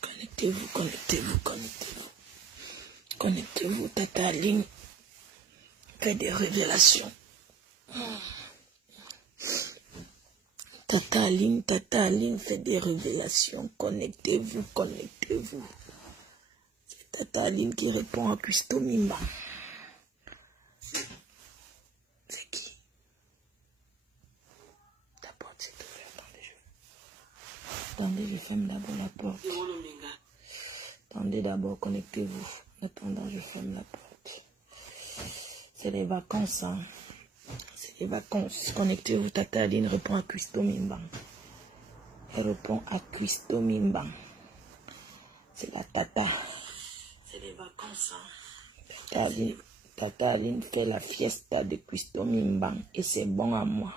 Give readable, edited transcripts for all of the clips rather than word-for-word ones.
Connectez-vous, connectez-vous, connectez-vous. Connectez-vous, Tata Aline fait des révélations. Tata Aline fait des révélations. Connectez-vous, connectez-vous. C'est Tata Aline qui répond à Custo Mimba. C'est qui? La porte s'est ouverte. Attendez, je ferme d'abord la porte. Attendez d'abord, connectez-vous. En attendant, je ferme la porte. C'est les vacances, hein. C'est les vacances. Connectez-vous. Tata Aline répond à Custo Mimba. Elle répond à Custo Mimba. C'est la tata. C'est les vacances, hein. Tata Aline fait la fiesta de Custo Mimba. Et c'est bon à moi.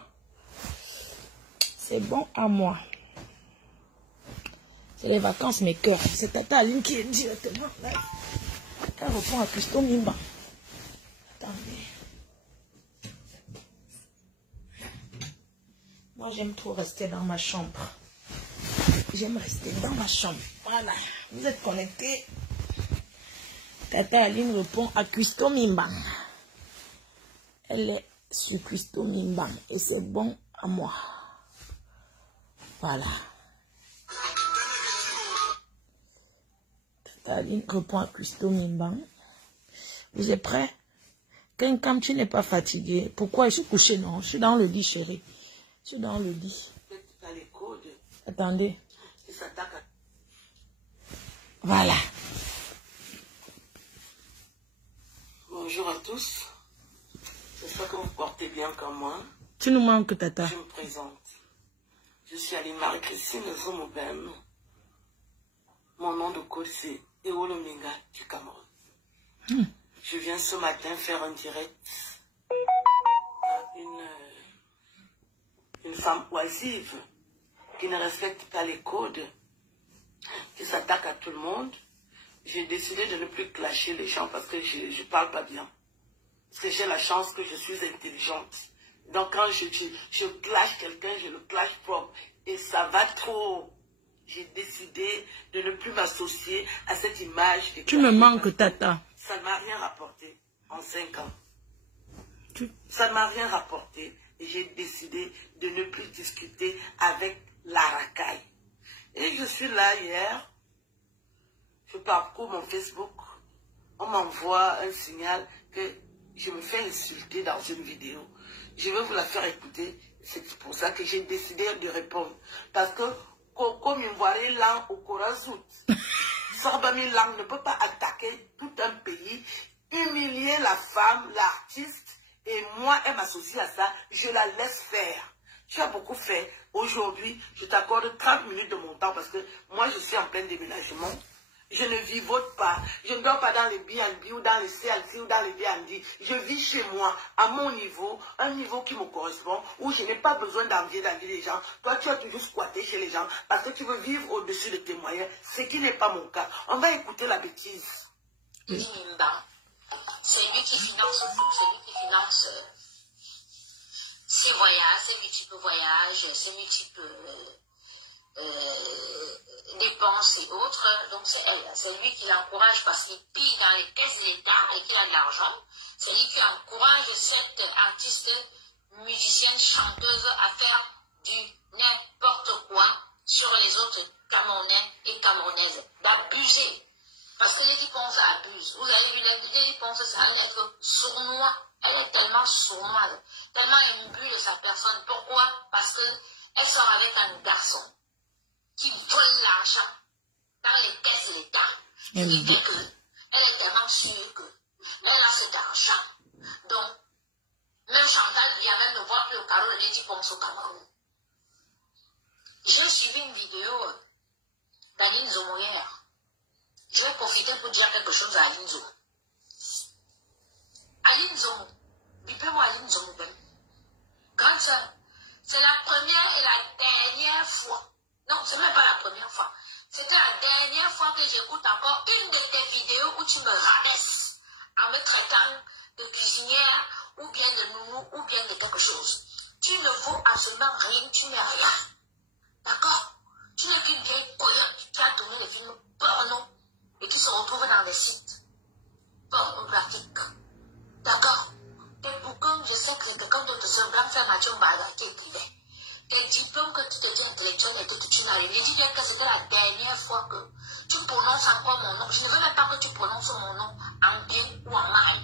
C'est bon à moi. C'est les vacances, mes cœurs. C'est Tata Aline qui est directement là. Elle répond à Custo Mimba. Attendez. Moi, j'aime trop rester dans ma chambre. J'aime rester dans ma chambre. Voilà. Vous êtes connectés. Tata Aline répond à Custo Mimba. Elle est sur Custo Mimba. Et c'est bon à moi. Voilà. Tata Aline répond à Custo Mimba. Vous êtes prêts? Quand tu n'es pas fatigué, pourquoi je suis couché? Non, je suis dans le lit, chérie. Je suis dans le lit. Attendez. Voilà. Bonjour à tous. J'espère que vous portez bien comme moi. Tu nous manques, Tata. Je me présente. Je suis Aline Marie-Christine Zomobem. Mon nom de code c'est Eolominga du Cameroun. Je viens ce matin faire un direct à une femme oisive qui ne respecte pas les codes, qui s'attaque à tout le monde. J'ai décidé de ne plus clasher les gens parce que je ne parle pas bien. Parce que j'ai la chance que je suis intelligente. Donc quand je clash quelqu'un, je le clash propre. Et ça va trop. J'ai décidé de ne plus m'associer à cette image. Tu me manques, Tata. Ça ne m'a rien rapporté en 5 ans. Ça ne m'a rien rapporté. Et j'ai décidé de ne plus discuter avec la racaille. Et je suis là hier. Je parcours mon Facebook. On m'envoie un signal que je me fais insulter dans une vidéo. Je vais vous la faire écouter. C'est pour ça que j'ai décidé de répondre. Parce que comme une voirie langue au Corazout, Sorbami Lang ne peut pas attaquer tout un pays, humilier la femme, l'artiste, et moi, elle m'associe à ça, je la laisse faire. Tu as beaucoup fait. Aujourd'hui, je t'accorde 30 minutes de mon temps parce que moi, je suis en plein déménagement. Je ne vivote pas. Je ne dors pas dans les B&B ou dans les CLC ou dans les B&D. Je vis chez moi, à mon niveau, un niveau qui me correspond, où je n'ai pas besoin d'envier la vie des gens. Toi, tu as toujours squatté chez les gens parce que tu veux vivre au-dessus de tes moyens, ce qui n'est pas mon cas. On va écouter la bêtise. C'est lui qui finance tout, c'est lui qui finance ses voyages, ses multiples voyages, ses multiples dépenses et autres. Donc c'est elle, c'est lui qui l'encourage parce qu'il pille dans les caisses de l'État et qu'il a de l'argent. C'est lui qui encourage cette artiste, musicienne, chanteuse à faire du n'importe quoi sur les autres Camerounais et Camerounaises, d'abuser. Parce que les dépenses abusent. Vous avez vu, les dépenses, ça va être sournois. Elle est tellement sournoise, tellement imbue de sa personne. Pourquoi? Parce qu'elle sort avec un garçon qui vole l'argent dans les caisses de l'État. Ce qui fait qu'elle est tellement sûre qu'elle a cet argent. Donc, même Chantal lui a même ne voit plus au carreau de l'Édiponce au Cameroun. J'ai suivi une vidéo d'Aline Zomo hier. Je vais profiter pour dire quelque chose à Aline Zomo. Aline Zomo, bipez-moi Aline Zomo, grande sœur, c'est la première et la dernière fois. Non, c'est même pas la première fois. C'était la dernière fois que j'écoute encore une de tes vidéos où tu me rabaisses en me traitant de cuisinière ou bien de nounou ou bien de quelque chose. Tu ne vaux absolument rien, tu n'es rien. D'accord? spirituelle et que tu n'as rien. Je dis bien que c'était la dernière fois que tu prononces encore mon nom. Je ne veux même pas que tu prononces mon nom en bien ou en mal.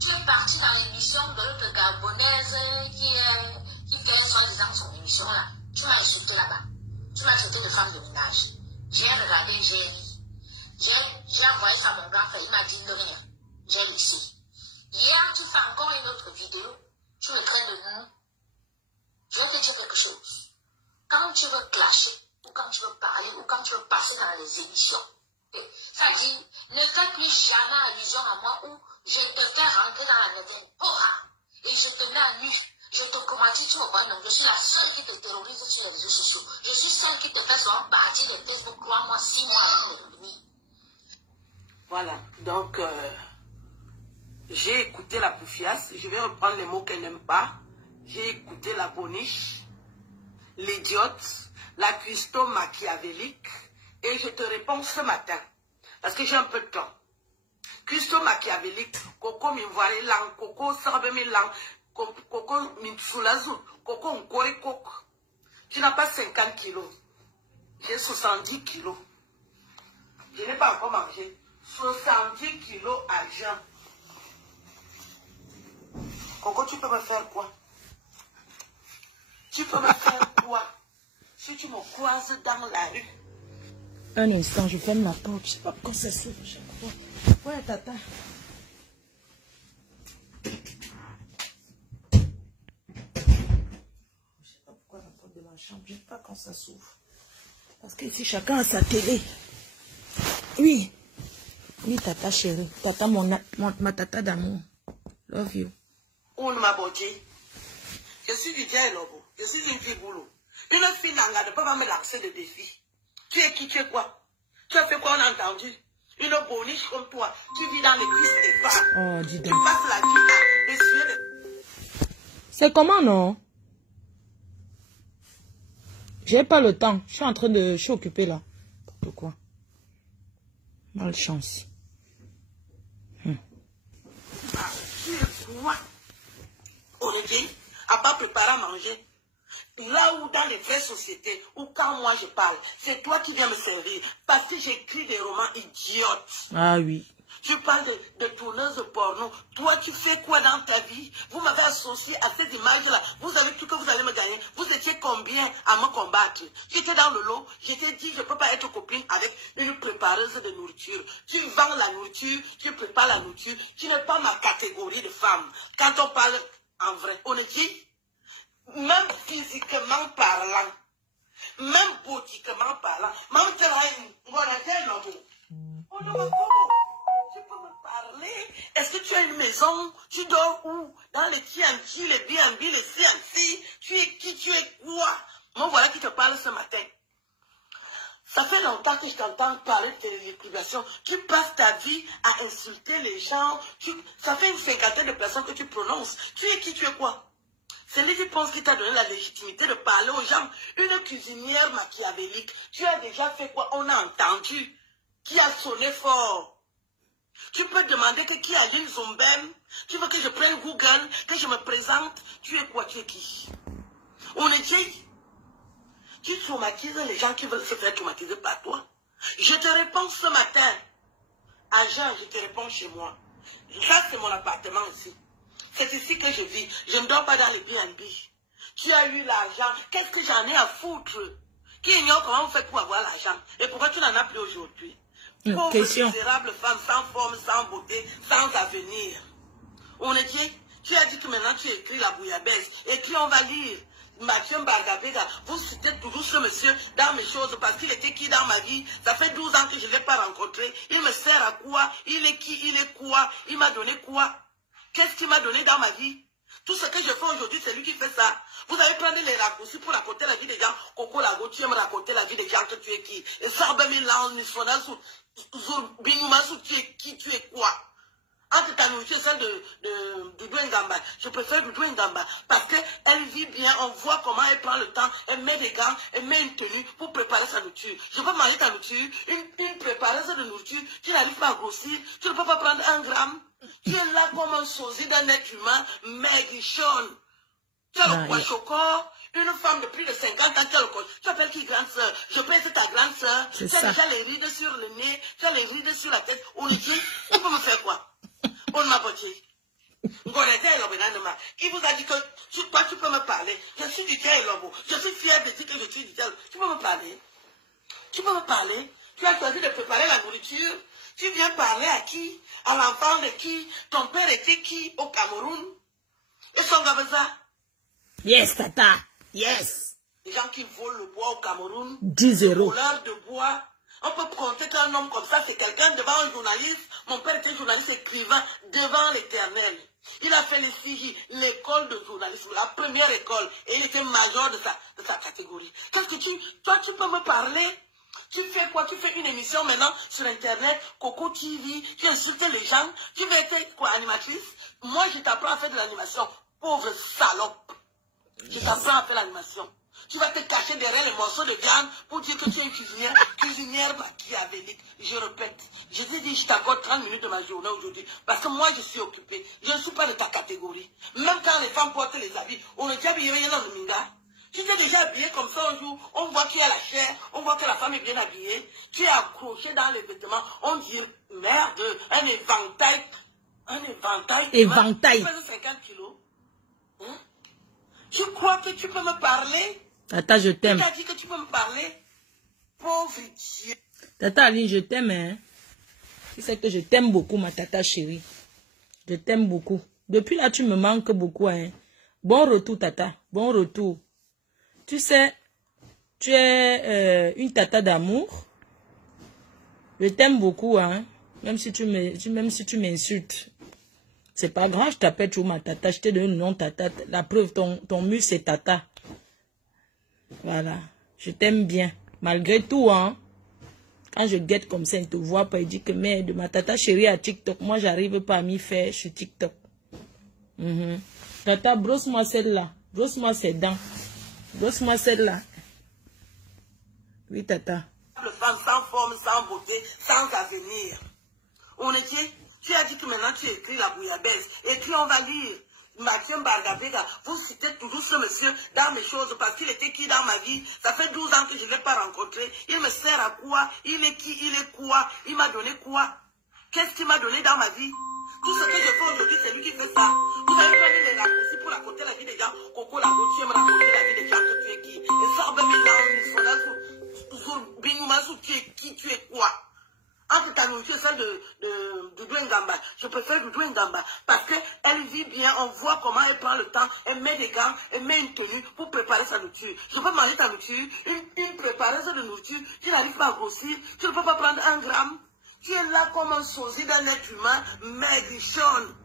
Tu es parti dans l'émission de l'autre Gabonaise qui fait soi-disant son émission là. Tu m'as insulté là-bas. Tu m'as traité de femme de ménage. J'ai regardé, j'ai ri. J'ai envoyé ça à mon grand frère, il m'a dit de rien. J'ai laissé. Hier, tu fais encore une autre vidéo. Tu me traites de nous. Je vais te dire quelque chose. Quand tu veux clasher, ou quand tu veux parler, ou quand tu veux passer dans les émissions, ça dit, ne fais plus jamais allusion à moi ou je te fais rentrer dans la maison. Et je te mets à nu. Je te commente, tu vois, non, je suis la seule qui te terrorise sur les réseaux sociaux. Je suis celle qui te fait souvent partie de Facebook, 3 mois, 6 mois avant de venir. Voilà, donc j'ai écouté la poufiasse, je vais reprendre les mots qu'elle n'aime pas. J'ai écouté la boniche, l'idiote, la cuistot machiavélique, et je te réponds ce matin, parce que j'ai un peu de temps. Cuistot machiavélique, Coco m'invoile lang, Coco sarbe mi lang, Coco m'insoulazou, Coco nkore coco. Tu n'as pas 50 kilos, j'ai 70 kilos. Je n'ai pas encore mangé. 70 kilos à jeun. Coco, tu peux me faire quoi? Tu peux me faire quoi? Si tu me croises dans la rue. Un instant, je ferme la porte. Je sais pas pourquoi ça s'ouvre chaque fois. Ouais, tata. Je sais pas pourquoi la porte de la chambre, je sais pas quand ça s'ouvre. Parce que ici, chacun a sa télé. Oui. Oui, tata chérie. Tata, ma tata d'amour. Love you. On m'a botté. Je suis du diable, je suis une fille boulot. Une fille n'a pas me lancer de défi. Tu es qui, tu es quoi? Tu as fait quoi, on a entendu? Une boniche comme toi, tu vis dans les cuisses des femmes. Oh, dis donc. Tu passes la vie à essuyer les... C'est comment, non? J'ai pas le temps. Je suis occupée là. Pourquoi? Malchance. Ah, tu es quoi? Olivier, à pas préparer à manger. Là où dans les vraies sociétés, ou quand moi je parle, c'est toi qui viens me servir. Parce que j'écris des romans idiotes. Ah oui. Tu parles de tourneuse de porno. Toi, tu fais quoi dans ta vie? Vous m'avez associé à cette image-là. Vous avez cru que vous allez me gagner. Vous étiez combien à me combattre? J'étais dans le lot. Je t'ai dit, je ne peux pas être copine avec une prépareuse de nourriture. Tu vends la nourriture, tu prépares la nourriture. Tu n'es pas ma catégorie de femme. Quand on parle en vrai, on est dit, même physiquement parlant, même politiquement parlant, même tu peux me parler? Est-ce que tu as une maison? Tu dors où? Dans les TNT, les BNB, les CNC? Tu es qui? Tu es quoi? Moi, voilà qui te parle ce matin. Ça fait longtemps que je t'entends parler de tes liquidations. Tu passes ta vie à insulter les gens. Ça fait une cinquantaine de personnes que tu prononces. Tu es qui? Tu es quoi? C'est lui qui pense qu'il t'a donné la légitimité de parler aux gens. Une cuisinière machiavélique. Tu as déjà fait quoi? On a entendu. Qui a sonné fort? Tu peux demander qui a une Zombem. Tu veux que je prenne Google, que je me présente. Tu es quoi? Tu es qui? On est dit. Tu traumatises les gens qui veulent se faire traumatiser par toi. Je te réponds ce matin. À Jean, je te réponds chez moi. Ça, c'est mon appartement ici. C'est ici que je vis. Je ne dors pas dans les BNB. Tu as eu l'argent. Qu'est-ce que j'en ai à foutre? Qui ignore comment vous faites pour avoir l'argent? Et pourquoi tu n'en as plus aujourd'hui? Pauvre misérable femme, sans forme, sans beauté, sans avenir. On est dit, tu as dit que maintenant tu écris la bouillabaisse. Écris, on va lire. Mathieu Mbagabega, vous citez toujours ce monsieur dans mes choses parce qu'il était qui dans ma vie? Ça fait 12 ans que je ne l'ai pas rencontré. Il me sert à quoi? Il est qui? Il est quoi? Il m'a donné quoi? Qu'est-ce qu'il m'a donné dans ma vie? Tout ce que je fais aujourd'hui, c'est lui qui fait ça. Vous avez pris les raccourcis pour raconter la vie des gens. Coco Lago, tu aimes raconter la vie des gens que tu es qui? Et Sarbemilan, Nisfonasu, Binumasu, tu es qui? Tu es quoi? Entre ta nourriture et celle de Doudou Ngamba, je préfère Doudou Ngamba parce qu'elle vit bien, on voit comment elle prend le temps, elle met des gants, elle met une tenue pour préparer sa nourriture. Je peux manger ta nourriture, une prépareuse de nourriture, tu n'arrives pas à grossir, tu ne peux pas prendre 1 gramme. Tu es là comme un sosie d'un être humain, maigrichonne. Tu as le poids choco, une femme de plus de 50 ans, tu as le poids. Tu appelles qui tu as déjà les rides sur le nez, tu as les rides sur la tête. On dit, tu peux me faire quoi? On m'a botté. Qui vous a dit que toi tu peux me parler? Je suis du Tia Lobo. Je suis fier de dire que je suis du Tia Lobo. Tu peux me parler? Tu peux me parler? Tu as choisi de préparer la nourriture. Tu viens parler à qui? À l'enfant de qui? Ton père était qui au Cameroun? Et son gabaza? Yes, tata. Yes. Les gens qui volent le bois au Cameroun. 10 euros. Voleurs de bois. On peut compter qu'un homme comme ça, c'est quelqu'un devant un journaliste. Mon père était journaliste écrivain devant l'Éternel. Il a fait l'école de journalisme, la première école. Et il était major de sa catégorie. Qu'est-ce que toi, tu peux me parler? Tu fais quoi? Tu fais une émission maintenant sur Internet, Coco TV, tu insultes les gens, tu veux être quoi, animatrice? Moi, je t'apprends à faire de l'animation. Pauvre salope. Je t'apprends à faire l'animation. Tu vas te cacher derrière les morceaux de viande pour dire que tu es une cuisinière machiavélique. Je répète, je t'ai dit, je t'accorde 30 minutes de ma journée aujourd'hui. Parce que moi, je suis occupé. Je ne suis pas de ta catégorie. Même quand les femmes portent les habits, on est déjà habillé dans le minga. Tu t'es déjà habillé comme ça un jour, on voit qu'il y a la chair, on voit que la femme est bien habillée. Tu es accroché dans les vêtements, on dit, merde, un éventail. Un éventail. Éventail. Tu pèses 50 kilos. Hein? Tu crois que tu peux me parler? Tata, je t'aime. Tu as dit que tu peux me parler? Pauvre Dieu. Tata Aline, je t'aime, hein. Tu sais que je t'aime beaucoup, ma tata chérie. Je t'aime beaucoup. Depuis là, tu me manques beaucoup, hein. Bon retour, tata. Bon retour. Tu sais, tu es une tata d'amour. Je t'aime beaucoup, hein. Même si tu m'insultes. C'est pas grave, je t'appelle toujours ma tata. Je t'ai donné le nom tata. La preuve, ton mur, c'est tata. Voilà. Je t'aime bien. Malgré tout, hein. Quand je guette comme ça, il ne te voit pas. Il dit que mais de ma tata chérie à TikTok, moi, j'arrive pas à m'y faire sur TikTok. Tata, brosse-moi celle-là. Brosse-moi ses dents. Brosse-moi celle-là. Oui, tata. Sans forme, sans beauté, sans avenir. On était, tu as dit que maintenant tu écris la bouillabaisse. Écris, on va lire. Mathieu Bargabega, vous citez toujours ce monsieur dans mes choses parce qu'il était qui dans ma vie? Ça fait 12 ans que je ne l'ai pas rencontré. Il me sert à quoi? Il est qui? Il est quoi? Il m'a donné quoi? Qu'est-ce qu'il m'a donné dans ma vie? Tout ce que je fais aujourd'hui, c'est lui qui fait ça. Vous avez pris les raccourcis pour raconter la vie des gens. Coco, la go, tu aimes raconter la vie des gens que tu es qui? Et ça, ben, tu es quoi? Entre ta nourriture et celle de Doudou Ngamba, je préfère Doudou Ngamba parce qu'elle vit bien, on voit comment elle prend le temps, elle met des gants, elle met une tenue pour préparer sa nourriture. Je peux manger ta nourriture, une préparation de nourriture, tu n'arrives pas à grossir, tu ne peux pas prendre 1 gramme. Tu es là comme un sosie d'un être humain, maigrichonne.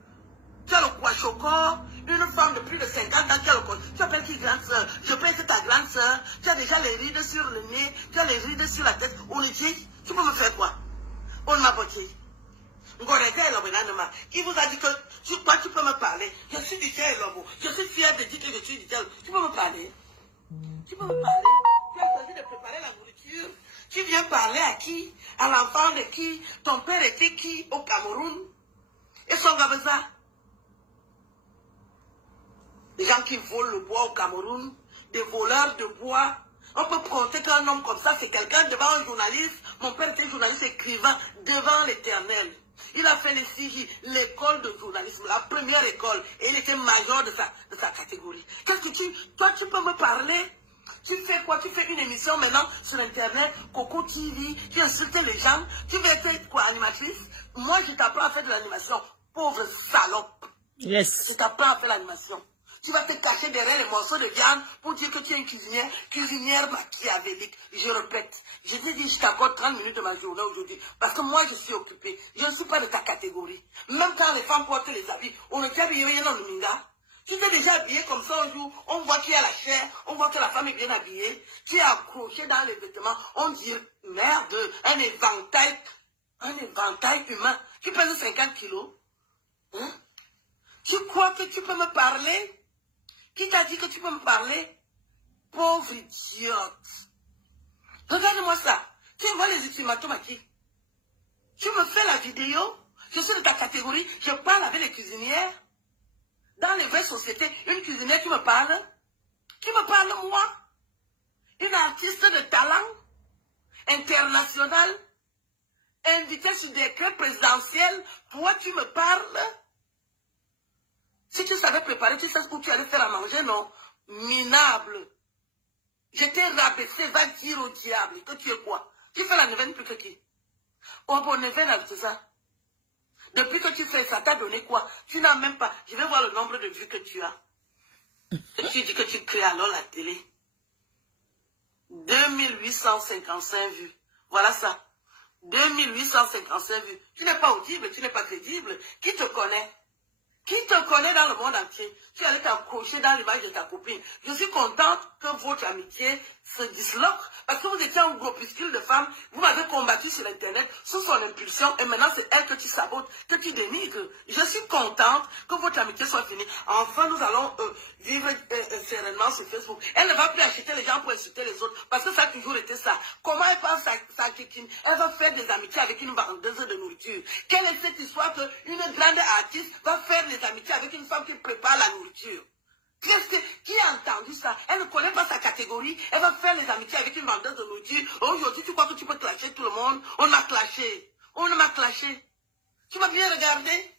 Tu as le kwachokor, une femme de plus de 50 ans qui a le corps. Tu appelles qui grande soeur? Je peux être ta grande soeur. Tu as déjà les rides sur le nez, tu as les rides sur la tête. On est dit, tu peux me faire quoi? On m'a botté. Qui vous a dit que toi tu peux me parler? Je suis du Tia Lobo. Je suis fier de dire que je suis du Tia Lobo. Tu peux me parler? Tu peux me parler? Tu as choisi de préparer la nourriture. Tu viens parler à qui? À l'enfant de qui? Ton père était qui au Cameroun? Et son gabaza? Les gens qui volent le bois au Cameroun, des voleurs de bois. On peut compter qu'un homme comme ça, c'est quelqu'un devant un journaliste. Mon père était journaliste écrivain devant l'Éternel. Il a fait l'école de journalisme, la première école. Et il était major de sa catégorie. Qu'est-ce que toi, tu peux me parler? Tu fais quoi? Tu fais une émission maintenant sur Internet, Coco TV, tu insultes les gens. Tu veux être quoi, animatrice? Moi, je t'apprends à faire de l'animation. Pauvre salope. Yes. Je t'apprends à faire l'animation. Tu vas te cacher derrière les morceaux de viande pour dire que tu es une cuisinière machiavélique. Je répète, je t'ai dit, je t'accorde 30 minutes de ma journée aujourd'hui. Parce que moi, je suis occupé. Je ne suis pas de ta catégorie. Même quand les femmes portent les habits, on est déjà habillé dans le minga. Tu t'es déjà habillé comme ça un jour, on voit qu'il y a la chair, on voit que la femme est bien habillée. Tu es accroché dans les vêtements, on dit, merde, un éventail humain. Tu pèses 50 kilos. Hein? Tu crois que tu peux me parler? Qui t'a dit que tu peux me parler? Pauvre idiote. Regarde-moi ça. Tu vois les ultimatums à qui? Tu me fais la vidéo. Je suis de ta catégorie. Je parle avec les cuisinières. Dans les vraies sociétés, une cuisinière qui me parle. Qui me parle moi? Une artiste de talent. international, invité sur décret présidentiel, toi tu me parles. Si tu savais préparer, tu sais ce que tu allais faire à manger, non? Minable. Je t'ai rabaissé, va dire au diable que tu es quoi? Tu fais la neuvaine plus que qui? Oh bon, neuvaine, c'est ça. Depuis que tu fais ça, t'as donné quoi? Tu n'as même pas. Je vais voir le nombre de vues que tu as. Et tu dis que tu crées alors la télé. 2855 vues. Voilà ça. 2855 vues. Tu n'es pas audible, tu n'es pas crédible. Qui te connaît? Qui te connaît dans le monde entier? Tu allais t'accrocher dans l'image de ta copine. Je suis contente que votre amitié se disloque parce que vous étiez un groupuscule de femmes. Vous m'avez combattu sur Internet sous son impulsion et maintenant c'est elle que tu sabotes, que tu dénigres. Je suis contente que votre amitié soit finie. Enfin, nous allons vivre sereinement sur Facebook. Elle ne va plus acheter les gens pour insulter les autres parce que ça a toujours été ça. Comment elle pense sa kikine? Elle va faire des amitiés avec une vendeuse de nourriture. Quelle est cette histoire qu'une grande artiste va faire des amitiés avec une femme qui prépare la nourriture? Qui a entendu ça? Elle ne connaît pas sa catégorie. Elle va faire les amitiés avec une vendeuse de nourriture. Aujourd'hui, tu crois que tu peux clasher tout le monde? On m'a clashé. On m'a clashé. Tu m'as bien regardé?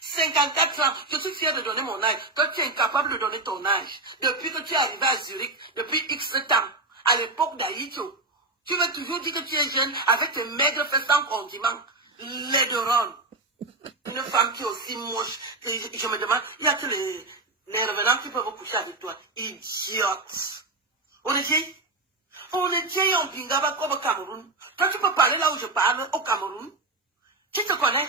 54 ans. Je suis fier de donner mon âge. Toi, tu es incapable de donner ton âge. Depuis que tu es arrivé à Zurich, depuis X temps, à l'époque d'Aïtio, tu veux toujours dire que tu es jeune avec tes maigres fesses sans condiments. Les de ronde. Une femme qui est aussi moche. Je me demande, il y a que les revenants qui peuvent coucher avec toi. Idiote. On est vieille. On est vieille en Bingaba comme au Cameroun. Toi, tu peux parler là où je parle, au Cameroun. Qui te connaît?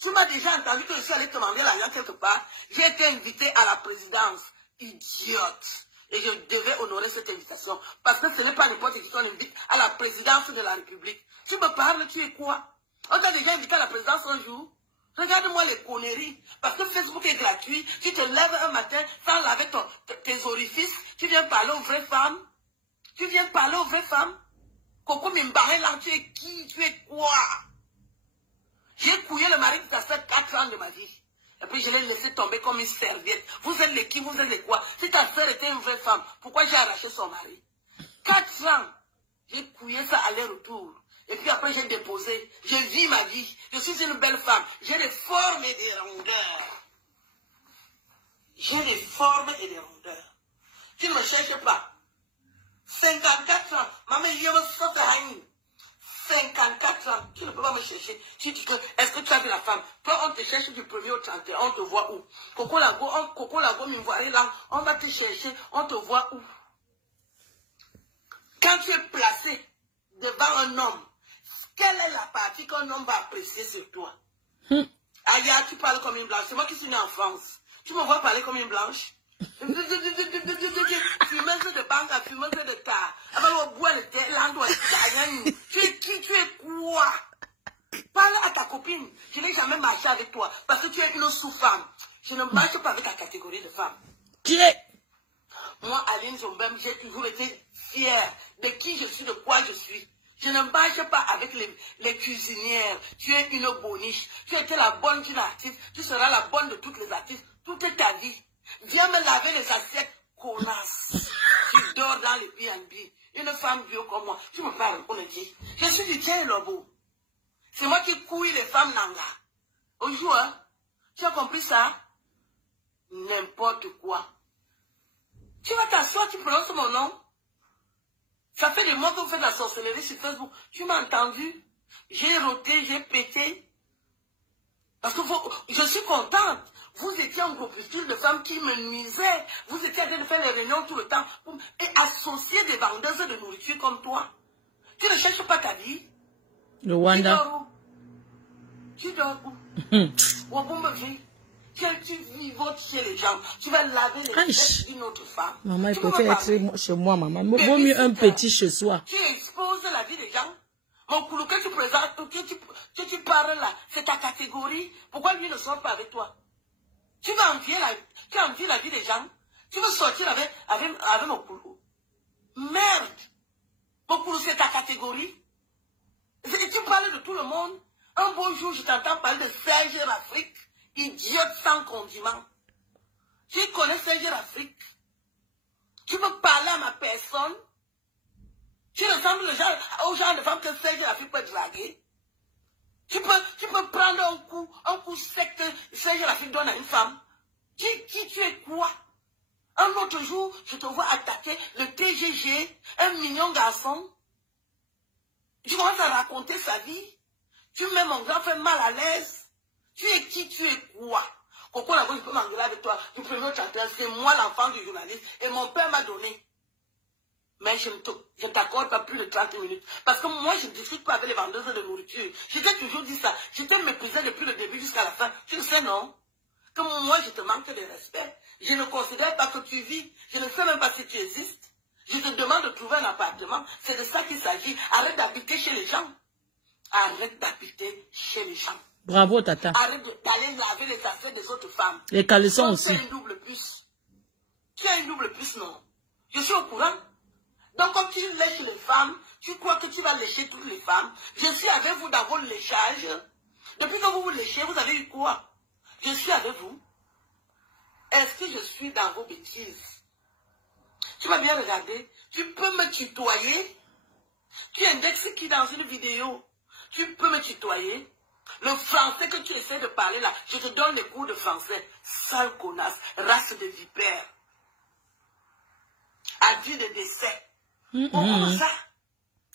Tu m'as déjà entendu que je suis allé te demander l'argent quelque part. J'ai été invité à la présidence. Idiote. Et je devais honorer cette invitation. Parce que ce n'est pas n'importe qui qu'on invite à la présidence de la République. Tu me parles, tu es quoi? On t'a déjà invité à la présidence un jour? Regarde-moi les conneries. Parce que Facebook est gratuit. Tu te lèves un matin sans laver tes orifices. Tu viens parler aux vraies femmes. Tu viens parler aux vraies femmes. Coco Mimbaré là, tu es qui? Tu es quoi? J'ai couillé le mari qui a fait 4 ans de ma vie. Et puis je l'ai laissé tomber comme une serviette. Vous êtes les qui? Vous êtes les quoi? Si ta soeur était une vraie femme, pourquoi j'ai arraché son mari? 4 ans. J'ai couillé ça aller-retour. Et puis après j'ai déposé. Je vis ma vie. Je suis une belle femme. J'ai des formes et des rondeurs. J'ai des formes et des rondeurs. Tu ne me cherches pas. 54 ans. Maman, je me sors de Haïm. 54 ans. Tu ne peux pas me chercher. Tu dis que, est-ce que tu as vu la femme? Toi, on te cherche du 1er au 31. On te voit où? Coco Lago, m'envoyer là. On va te chercher. On te voit où? Quand tu es placé devant un homme, quelle est la partie qu'un homme va apprécier sur toi? Aya, tu parles comme une blanche. C'est moi qui suis née en France. Tu me vois parler comme une blanche? Fumeuse de banque à fumeuse de tar. Tu es qui? Tu es quoi? Parle à ta copine. Je n'ai jamais marché avec toi parce que tu es une sous-femme. Je ne marche pas avec la catégorie de femme. Qui est? Moi, Aline Zombem, j'ai toujours été fière de qui je suis, de quoi je suis. Je ne marche pas avec les cuisinières. Tu es une boniche. Tu étais la bonne d'une artiste. Tu seras la bonne de toutes les artistes. Toute ta vie. Viens me laver les assiettes, connasse. Tu dors dans les B&B. Une femme bio comme moi. Tu me parles, on est dit. Je suis du Tien Lobo. C'est moi qui couille les femmes Nanga. Aujourd'hui, hein? Tu as compris ça? N'importe quoi. Tu vas t'asseoir, tu prononces mon nom. Ça fait des mois que vous faites la sorcellerie sur Facebook. Tu m'as entendu? J'ai roté, j'ai pété. Parce que je suis contente. Vous étiez un groupuscule de femmes qui me nuisaient. Vous étiez en train de faire les réunions tout le temps. Et associer des vendeuses de nourriture comme toi. Tu ne cherches pas ta vie. Le Wanda. Tu dors où? Tu vivotes chez les gens. Tu vas laver les fesses d'une autre femme. Maman, il peut être chez moi, maman. Vaut mieux un petit chez soi. Tu exposes la vie des gens. Mon coulou que tu présentes, que tu parles là, c'est ta catégorie. Pourquoi lui ne sort pas avec toi? Tu vas envier la vie des gens. Tu veux sortir avec mon coulou. Merde. Mon coulou, c'est ta catégorie. Et tu parles de tout le monde. Un beau jour, je t'entends parler de Serge Rafrique. Idiote sans condiment. Tu connais Serge Rafrique? Tu peux parler à ma personne? Tu ressembles aux gens de femmes que Serge la fille peut draguer. Tu peux prendre un coup sec que Serge la fille donne à une femme. Qui tu es quoi? Un autre jour, je te vois attaquer le TGG, un mignon garçon. Tu commences à raconter sa vie. Tu mets mon grand frère mal à l'aise. Tu es qui, tu es quoi? Coco, là-bas, je peux m'engueuler avec toi. Du premier chanteur, c'est moi l'enfant du journaliste. Et mon père m'a donné. Mais je ne t'accorde pas plus de 30 minutes. Parce que moi, je ne discute pas avec les vendeuses de nourriture. Je t'ai toujours dit ça. Je t'ai méprisé depuis le début jusqu'à la fin. Tu le sais, non? Que moi, je te manque de respect. Je ne considère pas que tu vis. Je ne sais même pas si tu existes. Je te demande de trouver un appartement. C'est de ça qu'il s'agit. Arrête d'habiter chez les gens. Arrête d'habiter chez les gens. Bravo, Tata. Arrête d'aller laver les affaires des autres femmes. Les caleçons aussi. Tu as une double puce. Tu as une double puce, non? Je suis au courant. Donc, quand tu lèches les femmes, tu crois que tu vas lécher toutes les femmes. Je suis avec vous dans vos léchages. Depuis que vous vous léchez, vous avez eu quoi? Je suis avec vous. Est-ce que je suis dans vos bêtises? Tu m'as bien regardé. Tu peux me tutoyer. Tu indexes qui dans une vidéo. Tu peux me tutoyer. Le français que tu essaies de parler là, je te donne les cours de français. Sale connasse, race de vipère. Adieu de décès. Comme ça.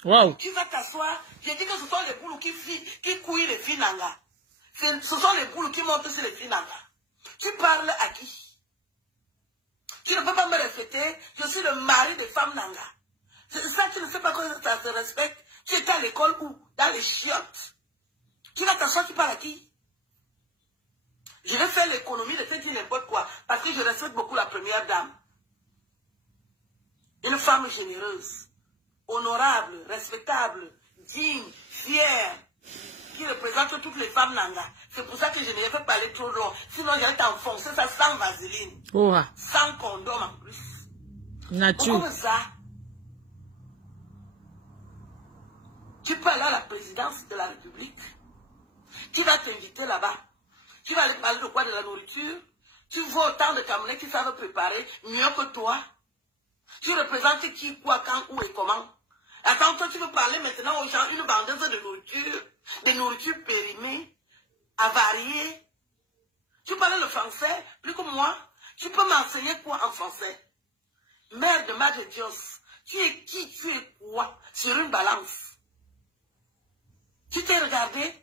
Wow. Tu vas t'asseoir. J'ai dit que ce sont les boules qui couillent les filles nanga. Ce sont les boules qui montent sur les filles nanga. Tu parles à qui? Tu ne peux pas me respecter. Je suis le mari des femmes nanga. C'est ça, tu ne sais pas que ça se respecte. Tu étais à l'école où? Dans les chiottes. Tu vas t'asseoir, tu parles à qui? Je vais faire l'économie de te dire n'importe quoi. Parce que je respecte beaucoup la première dame. Une femme généreuse, honorable, respectable, digne, fière, qui représente toutes les femmes nanga. C'est pour ça que je ne vais pas parler trop long. Sinon, j'allais t'enfoncer ça sans vaseline. Oh. Sans condom en plus. Nature. Comme ça, tu peux aller à la présidence de la République. Tu vas t'inviter là-bas. Tu vas aller parler de quoi? De la nourriture. Tu vois autant de Camerounais qui savent préparer mieux que toi. Tu représentes qui, quoi, quand, où et comment. Attends, toi, tu veux parler maintenant aux gens, une vendeuse de nourriture périmée, avariée. Tu parles le français, plus que moi. Tu peux m'enseigner quoi en français? Mère de Madre Dios, tu es qui, tu es quoi sur une balance? Tu t'es regardé?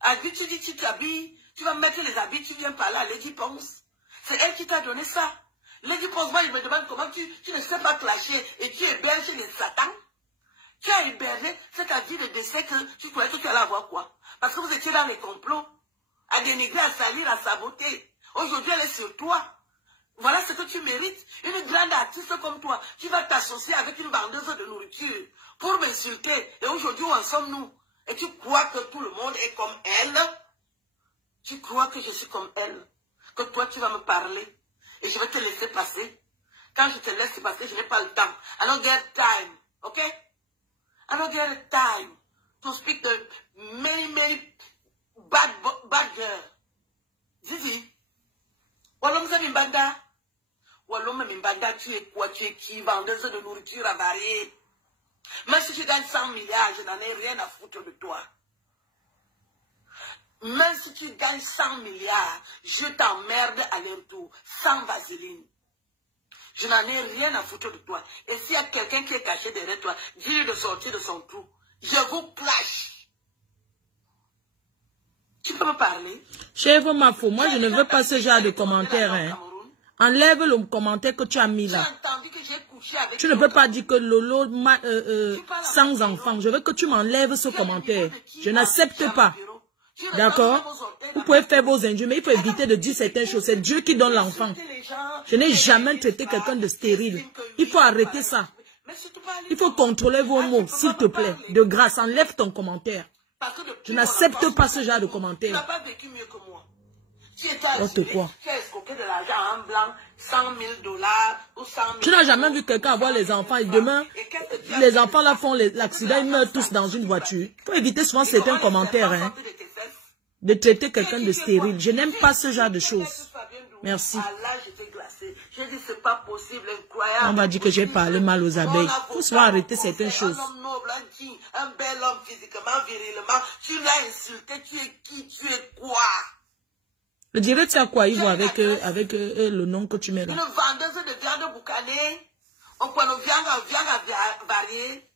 Habit, tu dis, tu t'habilles, tu vas mettre les habits, tu viens parler à Lady Ponce. C'est elle qui t'a donné ça. Lady Ponce, moi, je me demande comment tu ne sais pas clasher et tu héberges les satans. Tu as hébergé, c'est-à-dire le décès que tu croyais que tu allais avoir quoi? Parce que vous étiez dans les complots, à dénigrer, à salir, à saboter. Aujourd'hui, elle est sur toi. Voilà ce que tu mérites. Une grande artiste comme toi, tu vas t'associer avec une vendeuse de nourriture pour m'insulter. Et aujourd'hui, où en sommes-nous? Et tu crois que tout le monde est comme elle? Tu crois que je suis comme elle? Que toi, tu vas me parler et je vais te laisser passer? Quand je te laisse passer, je n'ai pas le temps. I don't get time, ok? I don't get time to speak to many bad girls. Zizi, Walom Mimbanda. Walom Mimbanda, tu es quoi? Tu es qui? Vendeuse de nourriture avariée. Même si tu gagnes 100 milliards, je n'en ai rien à foutre de toi. Même si tu gagnes 100 milliards, je t'emmerde à l'air-retour, sans vaseline. Je n'en ai rien à foutre de toi. Et s'il y a quelqu'un qui est caché derrière toi, dis-lui de sortir de son trou. Je vous clash. Tu peux me parler? Chef Mafo, moi je ne veux pas ce genre de commentaires. Hein. Enlève le commentaire que tu as mis là. Tu ne peux pas dire que Lolo sans enfant. Je veux que tu m'enlèves ce commentaire. Je n'accepte pas. D'accord? Vous pouvez faire vos injures, mais il faut éviter de dire certaines choses. C'est Dieu qui donne l'enfant. Je n'ai jamais traité quelqu'un de stérile. Il faut arrêter ça. Il faut contrôler vos mots, s'il te plaît. De grâce, enlève ton commentaire. Je n'accepte pas ce genre de commentaire. Tu n'as pas vécu mieux que moi. Tu as escroqué de l'argent en blanc, 100 000 $ ou 100 000 $. Tu n'as jamais vu quelqu'un avoir les enfants et demain, les enfants là font l'accident, ils meurent tous dans une voiture. Il faut éviter souvent certains commentaires. Hein, de traiter quelqu'un de stérile. Je n'aime pas ce genre de choses. Merci. J'ai dit, c'est pas possible, incroyable. On m'a dit que j'ai parlé mal aux abeilles. Il faut souvent arrêter certaines choses. Un homme noble, un bel homme physiquement, virilement. Tu l'as insulté, tu es qui, tu es quoi? Le direct, c'est à quoi ils vont avec le nom que tu mets là? Une vendeuse de viande boucanée. On prend nos viandes variées.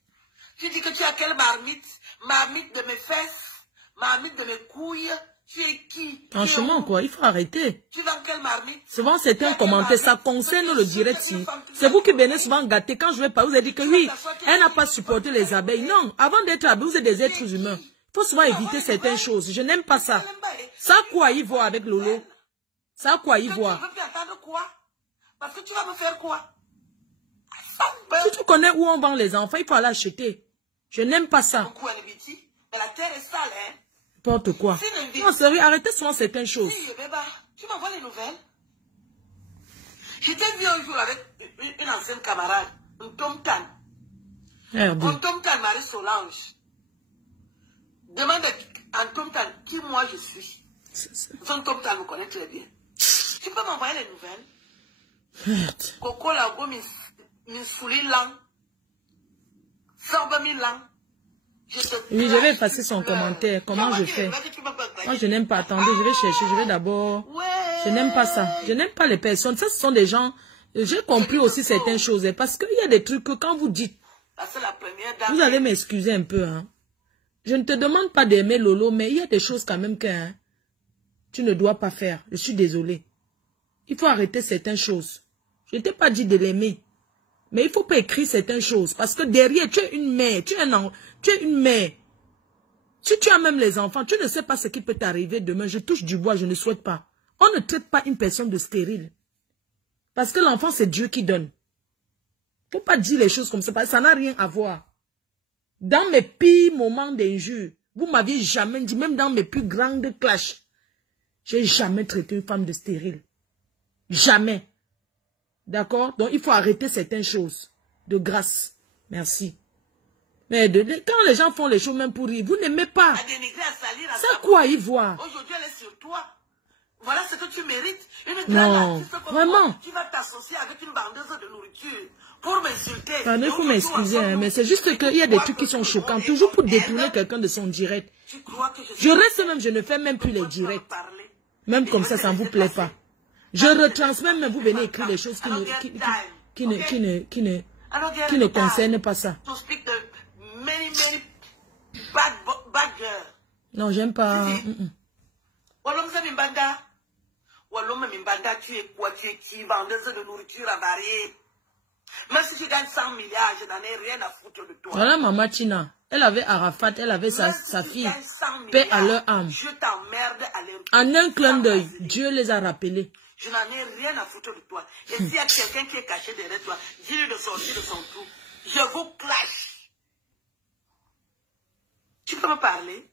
Tu dis que tu as quelle marmite? Marmite de mes fesses, marmite de mes couilles. Tu es qui? Franchement, quoi, il faut arrêter. Tu vends quelle marmite? Souvent, certains commentaires, ça concerne le direct. C'est vous qui venez souvent gâter. Quand je vais pas, vous avez dit que oui, elle n'a pas supporté les abeilles. Non, avant d'être abeille, vous êtes des êtres humains. Il faut souvent éviter certaines choses. Je n'aime pas ça. Ça, quoi, il voit avec Lolo? Ça, quoi, il voit? Tu veux plus attendre quoi? Parce que tu vas me faire quoi? Si tu connais où on vend les enfants, il faut aller acheter. Je n'aime pas ça. Mais la terre est sale, hein? N'importe quoi. Non, sérieux, arrêtez souvent certaines choses. Si, tu m'envoies les nouvelles. J'étais vu un jour avec une ancienne camarade, un Tom-Tan. Un Tom-Tan, Marie-Solange. Demande à un Tom-Tan qui moi je suis. Son Tom-Tan me connaît très bien. Tu peux m'envoyer les nouvelles? Coco Lago, min souli lang. Sorbe min lang. Oui, je vais effacer son commentaire. Comment je fais? Moi, je n'aime pas. Attendez, je vais chercher. Je vais d'abord... Je n'aime pas ça. Je n'aime pas les personnes. Ça, ce sont des gens... J'ai compris aussi certaines choses. Parce qu'il y a des trucs que quand vous dites... Vous allez m'excuser un peu. Hein. Je ne te demande pas d'aimer Lolo, mais il y a des choses quand même que hein, tu ne dois pas faire. Je suis désolée. Il faut arrêter certaines choses. Je ne t'ai pas dit de l'aimer. Mais il ne faut pas écrire certaines choses. Parce que derrière, tu es une mère. Tu es une mère. Si tu as même les enfants, tu ne sais pas ce qui peut t'arriver demain. Je touche du bois, je ne souhaite pas. On ne traite pas une personne de stérile. Parce que l'enfant, c'est Dieu qui donne. Il ne faut pas dire les choses comme ça. Parce que ça n'a rien à voir. Dans mes pires moments d'injure, vous ne m'aviez jamais dit, même dans mes plus grandes clashs, je n'ai jamais traité une femme de stérile. Jamais. D'accord? Donc, il faut arrêter certaines choses. De grâce. Merci. Mais quand les gens font les choses même pour rire, vous n'aimez pas. C'est quoi y voir? Aujourd'hui, elle est sur toi. Voilà ce que tu mérites. Non, vraiment. Tu vas t'associer avec une bandeuse de nourriture pour m'insulter. Il faut m'excuser, hein, mais c'est juste qu'il y a des trucs qui sont choquants. Toujours pour détourner quelqu'un de son direct. Je reste même, je ne fais même plus les directs. Même comme ça ne vous plaît pas. Je retransmets, mais vous venez écrire des choses qui ne concernent pas ça. Non, j'aime pas. Tu es quoi? Tu es qui? Vendeuse de nourriture avariée. Même si tu gagnes 100 milliards, je n'en ai rien à foutre de toi. Voilà Maman Tina. Elle avait Arafat, elle avait sa fille. Paix à leur âme. Je t'emmerde à l'intérieur. En un clin d'œil, Dieu les a rappelés. Je n'en ai rien à foutre de toi. Et s'il y a quelqu'un qui est caché derrière toi, dis-lui de sortir de son trou. Je vous clash. Tu peux me parler?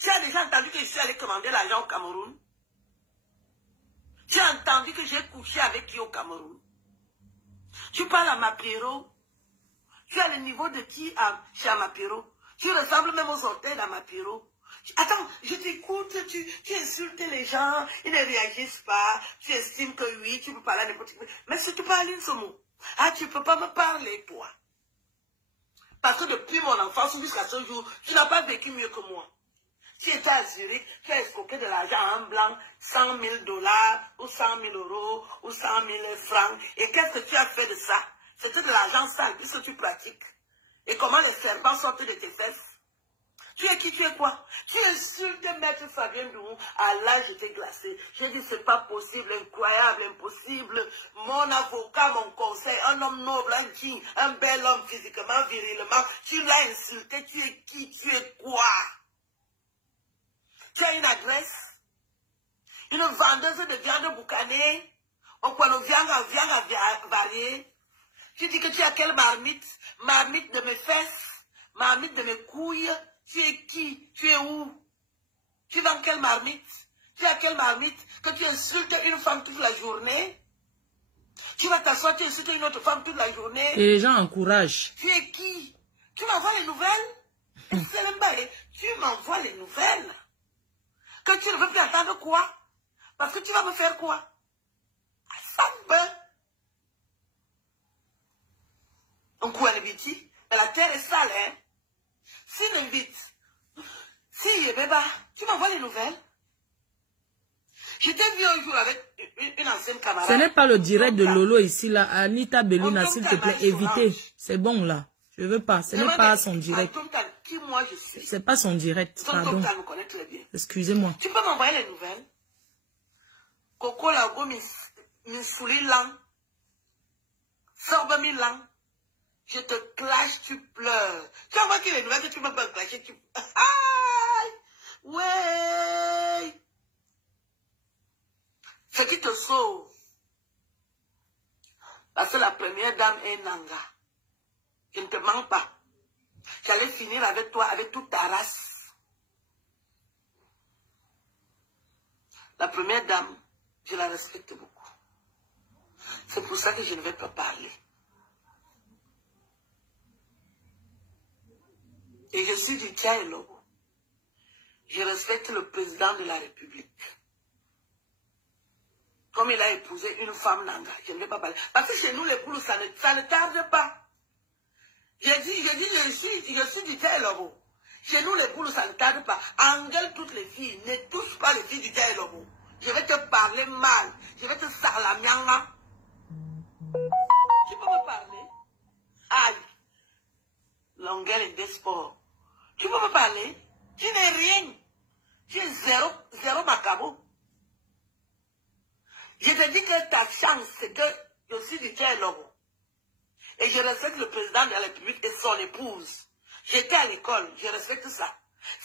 Tu as déjà entendu que je suis allé commander l'argent au Cameroun? Tu as entendu que j'ai couché avec qui au Cameroun? Tu parles à Mapiro? Tu as le niveau de qui chez Mapiro? Tu ressembles même aux orteils d'Amapiro. Attends, je t'écoute, tu insultes les gens, ils ne réagissent pas, tu estimes que oui, tu peux parler à n'importe qui. Mais si tu parles ce mot, tu ne peux pas me parler, toi. Parce que depuis mon enfance jusqu'à ce jour, tu n'as pas vécu mieux que moi. Tu étais à Zurich, tu as escroqué de l'argent en blanc, 100 000 $, ou 100 000 €, ou 100 000 francs. Et qu'est-ce que tu as fait de ça? C'était de l'argent sale, puisque tu pratiques. Et comment les serpents sortent de tes fesses? Tu es qui, tu es quoi? Tu insultes Maître Fabien Dourou. À l'âge, j'étais glacé. J'ai dit, c'est pas possible, incroyable, impossible. Mon avocat, mon conseil, un homme noble, un digne, un bel homme physiquement, virilement. Tu l'as insulté, tu es qui, tu es quoi? Tu as une adresse? Une vendeuse de viande boucanée? On prend nos viandes variées? Tu dis que tu as quelle marmite? Marmite de mes fesses? Marmite de mes couilles? Tu es qui? Tu es où? Tu es dans quelle marmite? Tu as quelle marmite? Que tu insultes une femme toute la journée? Tu vas t'asseoir, tu insultes une autre femme toute la journée? Et les gens encouragent. Tu es qui? Tu m'envoies les nouvelles? Tu m'envoies les nouvelles? Que tu ne veux plus attendre quoi? Parce que tu vas me faire quoi? Sambe. On court à l'habitude. Mais la terre est sale, hein. Si n'invite. Si, Beba, tu m'envoies les nouvelles. Je t'ai vu un jour avec une ancienne camarade. Ce n'est pas le direct de Lolo ici, là. Anita Beluna, s'il te plaît, évitez. C'est bon, là. Je veux pas. Ce n'est pas son direct. Qui moi je suis. C'est pas son direct, pardon. Me connaît très bien. Excusez-moi. Tu peux m'envoyer les nouvelles? Coco Lago Missouli Lang. Sorbe Milan. Je te clash, tu pleures. Tu envoies qui les nouvelles que tu peux pas clasher, tu... Aïe! Ouais! Ce qui te sauve. Parce que la première dame est Nanga. Je ne te mens pas. J'allais finir avec toi, avec toute ta race. La première dame, je la respecte beaucoup. C'est pour ça que je ne vais pas parler. Et je suis du Tchaïlo. Je respecte le président de la République. Comme il a épousé une femme Nanga, je ne vais pas parler. Parce que chez nous, les poules, ça ne tarde pas. Je dis, je suis du Tchaïlo. Chez nous, les poules, ça ne tarde pas. Engueule toutes les filles. Ne touche pas les filles du Tchaïlo. Je vais te parler mal. Je vais te sarlamianga. Tu peux me parler? Aïe. L'engueule est des sports. Tu peux me parler? Tu n'es rien. Tu es zéro macabo. Je te dis que ta chance, c'est que je suis du Tchaïlo. Et je respecte le président de la République et son épouse. J'étais à l'école, je respecte ça.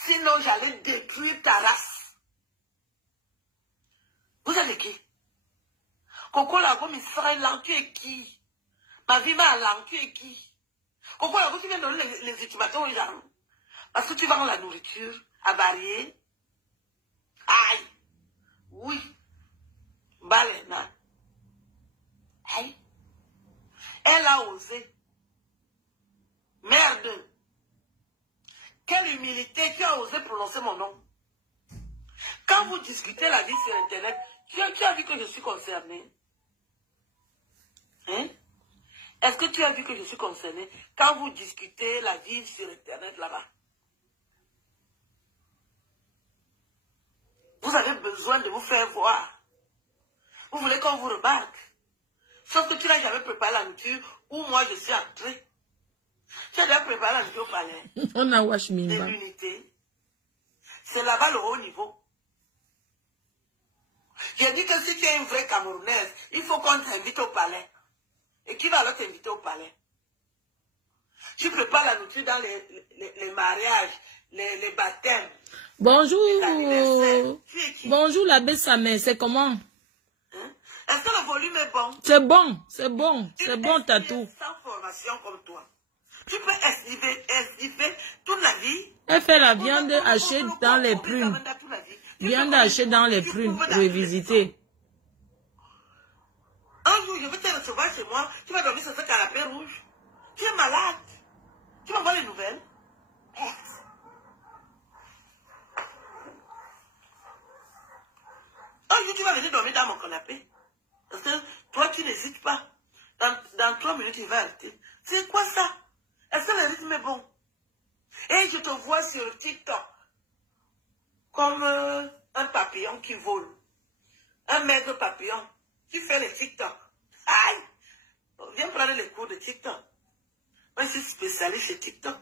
Sinon, j'allais détruire ta race. Vous êtes qui? Coco Lago, mi serait lent, tu es qui? Ma vie m'a lent, tu es qui? Coco Lago, tu viens donner les ultimatums aux gens. Parce que tu vends la nourriture à varier. Aïe! Oui! Balena. Aïe! Elle a osé. Merde! Quelle humilité, tu as osé prononcer mon nom. Quand vous discutez la vie sur Internet, tu as vu que je suis concernée? Hein? Est-ce que tu as vu que je suis concernée quand vous discutez la vie sur Internet là-bas? Vous avez besoin de vous faire voir. Vous voulez qu'on vous remarque. Sauf que tu n'as jamais préparé la nourriture où moi je suis entrée. Tu as déjà préparé la nourriture au palais. On a wash minimum. De l'unité. C'est là-bas le haut niveau. J'ai dit que si tu es une vraie Camerounaise, il faut qu'on t'invite au palais. Et qui va alors t'inviter au palais? Tu prépares la nourriture dans les mariages, les baptêmes. Bonjour. Bonjour l'abbé Samé, c'est comment? Hein? Est-ce que le volume est bon? C'est bon, c'est bon, c'est bon Tatou. Sans formation comme toi. Tu peux esniver toute la vie. Elle fait la viande hachée dans les prunes. Viande hachée dans les prunes, revisitée. Un jour, je vais te recevoir chez moi. Tu vas dormir sur ce canapé rouge. Tu es malade. Tu m'envoies les nouvelles. Un jour, tu vas venir dormir dans mon canapé. Parce que toi, tu n'hésites pas. Dans 3 minutes, il va arrêter. C'est quoi ça? Est-ce que le rythme est bon? Et je te vois sur TikTok comme un papillon qui vole. Un maigre papillon. Tu fais les TikTok. Aïe! Viens prendre les cours de TikTok. Moi, je suis spécialiste chez TikTok.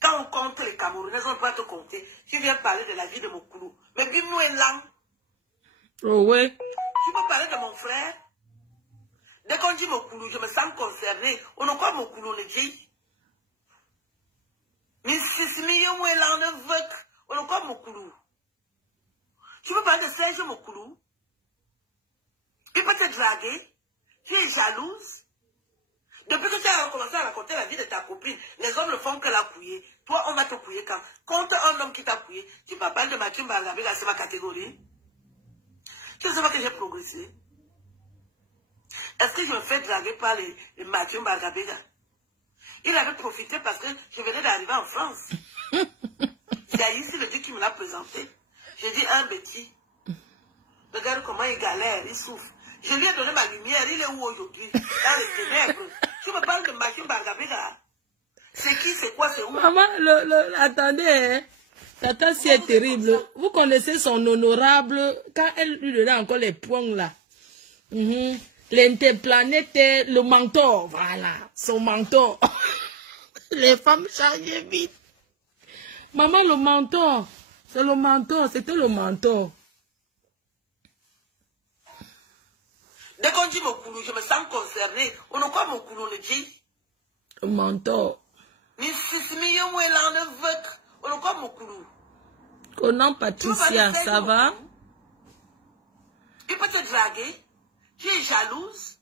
Quand on compte les Camerounais, on ne peut pas te compter. Tu viens parler de la vie de Mokoulou. Mais Bimou est là. Oh ouais. Tu peux parler de mon frère. Dès qu'on dit Mokoulou, je me sens concerné. On ne croit Mokoulou, le dit. Mais si millions est là, on ne veut que. On ne croit Mokoulou. Tu peux parler de Serge Mokoulou. Il peut te draguer. Tu es jalouse. Depuis que tu as commencé à raconter la vie de ta copine, les hommes ne font que la couiller. Toi, on va te couiller quand? Compte un homme qui t'a couillé. Tu peux parler de Mathieu Mbargabega, c'est ma catégorie. Tu ne sais pas que j'ai progressé. Est-ce que je me fais draguer par les Mathieu Mbargabega? Il avait profité parce que je venais d'arriver en France. C'est ici le Dieu qui me l'a présenté. J'ai dit un bêtis. Regarde comment il galère, il souffre. Je lui ai donné ma lumière, il est où aujourd'hui? Dans les ténèbres. Tu me parles de machine Bangabega. C'est qui, c'est quoi, c'est où? Maman, attendez, hein. Tata, c'est terrible. Vous connaissez son honorable, quand elle lui donnait encore les points là. L'interplanétaire, le mentor, voilà, son mentor. Les femmes changent vite. Maman, le mentor, c'est le mentor, c'était le mentor. Dès qu'on dit Mokulu, je me sens concernée. On a quoi Mokulu, on le dit? Le mentor. On a quoi Mokulu? Conan Patricia, ça va? Il peut te draguer. Tu es jalouse.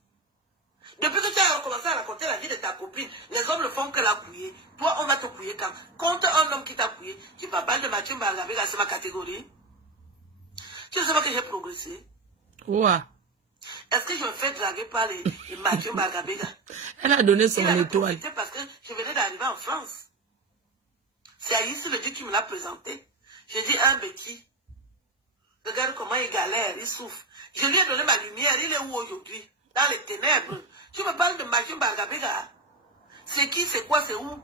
Depuis que tu as commencé à raconter la vie de ta copine, les hommes le font que la couiller. Toi, on va te couiller quand? Quand un homme qui t'a couillé, tu peux parler de Mathieu Mbagabega, c'est ma catégorie. Tu ne sais pas que j'ai progressé. Ouais. Est-ce que je me fais draguer par les Mathieu Mbagabega? Elle a donné son étoile. Parce que je venais d'arriver en France. C'est Aïs le Dieu qui me l'a présenté. J'ai dit, un petit. Regarde comment il galère, il souffre. Je lui ai donné ma lumière, il est où aujourd'hui? Dans les ténèbres. Tu me parles de Mathieu Mbagabega. C'est qui, c'est quoi, c'est où?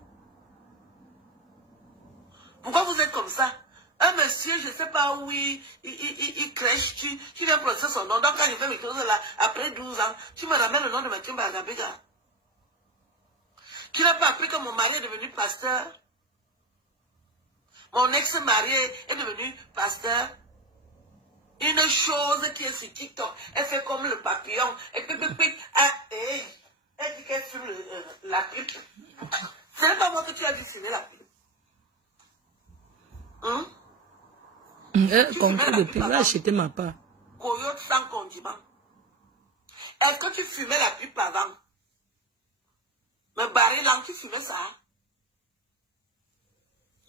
Pourquoi vous êtes comme ça? Un monsieur, je ne sais pas où il crèche, tu viens prononcer son nom. Donc quand je fais mes choses là, après 12 ans, tu me ramènes le nom de Mathieu Mbagabega. Tu n'as pas appris que mon mari est devenu pasteur? Mon ex-mari est devenu pasteur. Une chose qui est sur TikTok, elle fait comme le papillon. Et puis, elle dit qu'elle fume la pipe. Ce n'est pas moi que tu as dit fumer la pipe. Elle compris depuis, elle a acheté ma part. Coyote sans condiment. Est-ce que tu fumais la pipe avant? Mais barré là, tu fumais ça?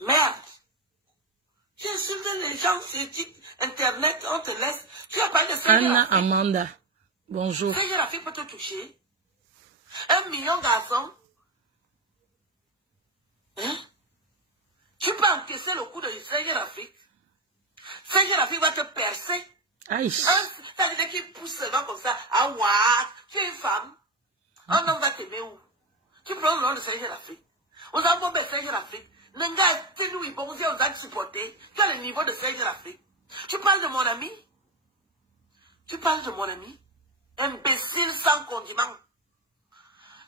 Merde. Tu insultes les gens sur Internet, on te laisse. Tu as parlé de ça. Anna Amanda, bonjour. Serge Rafik peut te toucher. 1 million de garçons. Hein? Tu peux encaisser le coup de Serge Rafik. Serge Rafik va te percer. Aïe. Ça veut dire qu'il pousse seulement comme ça. Ah, what? Tu es une femme. Un homme va t'aimer où? Tu prends le nom de Serge Rafik. Vous avez bombé Serge Rafik. Nenga, c'est nous, ils vont vous supporter. Tu as le niveau de Serge Rafik. Tu parles de mon ami? Tu parles de mon ami? Imbécile sans condiment.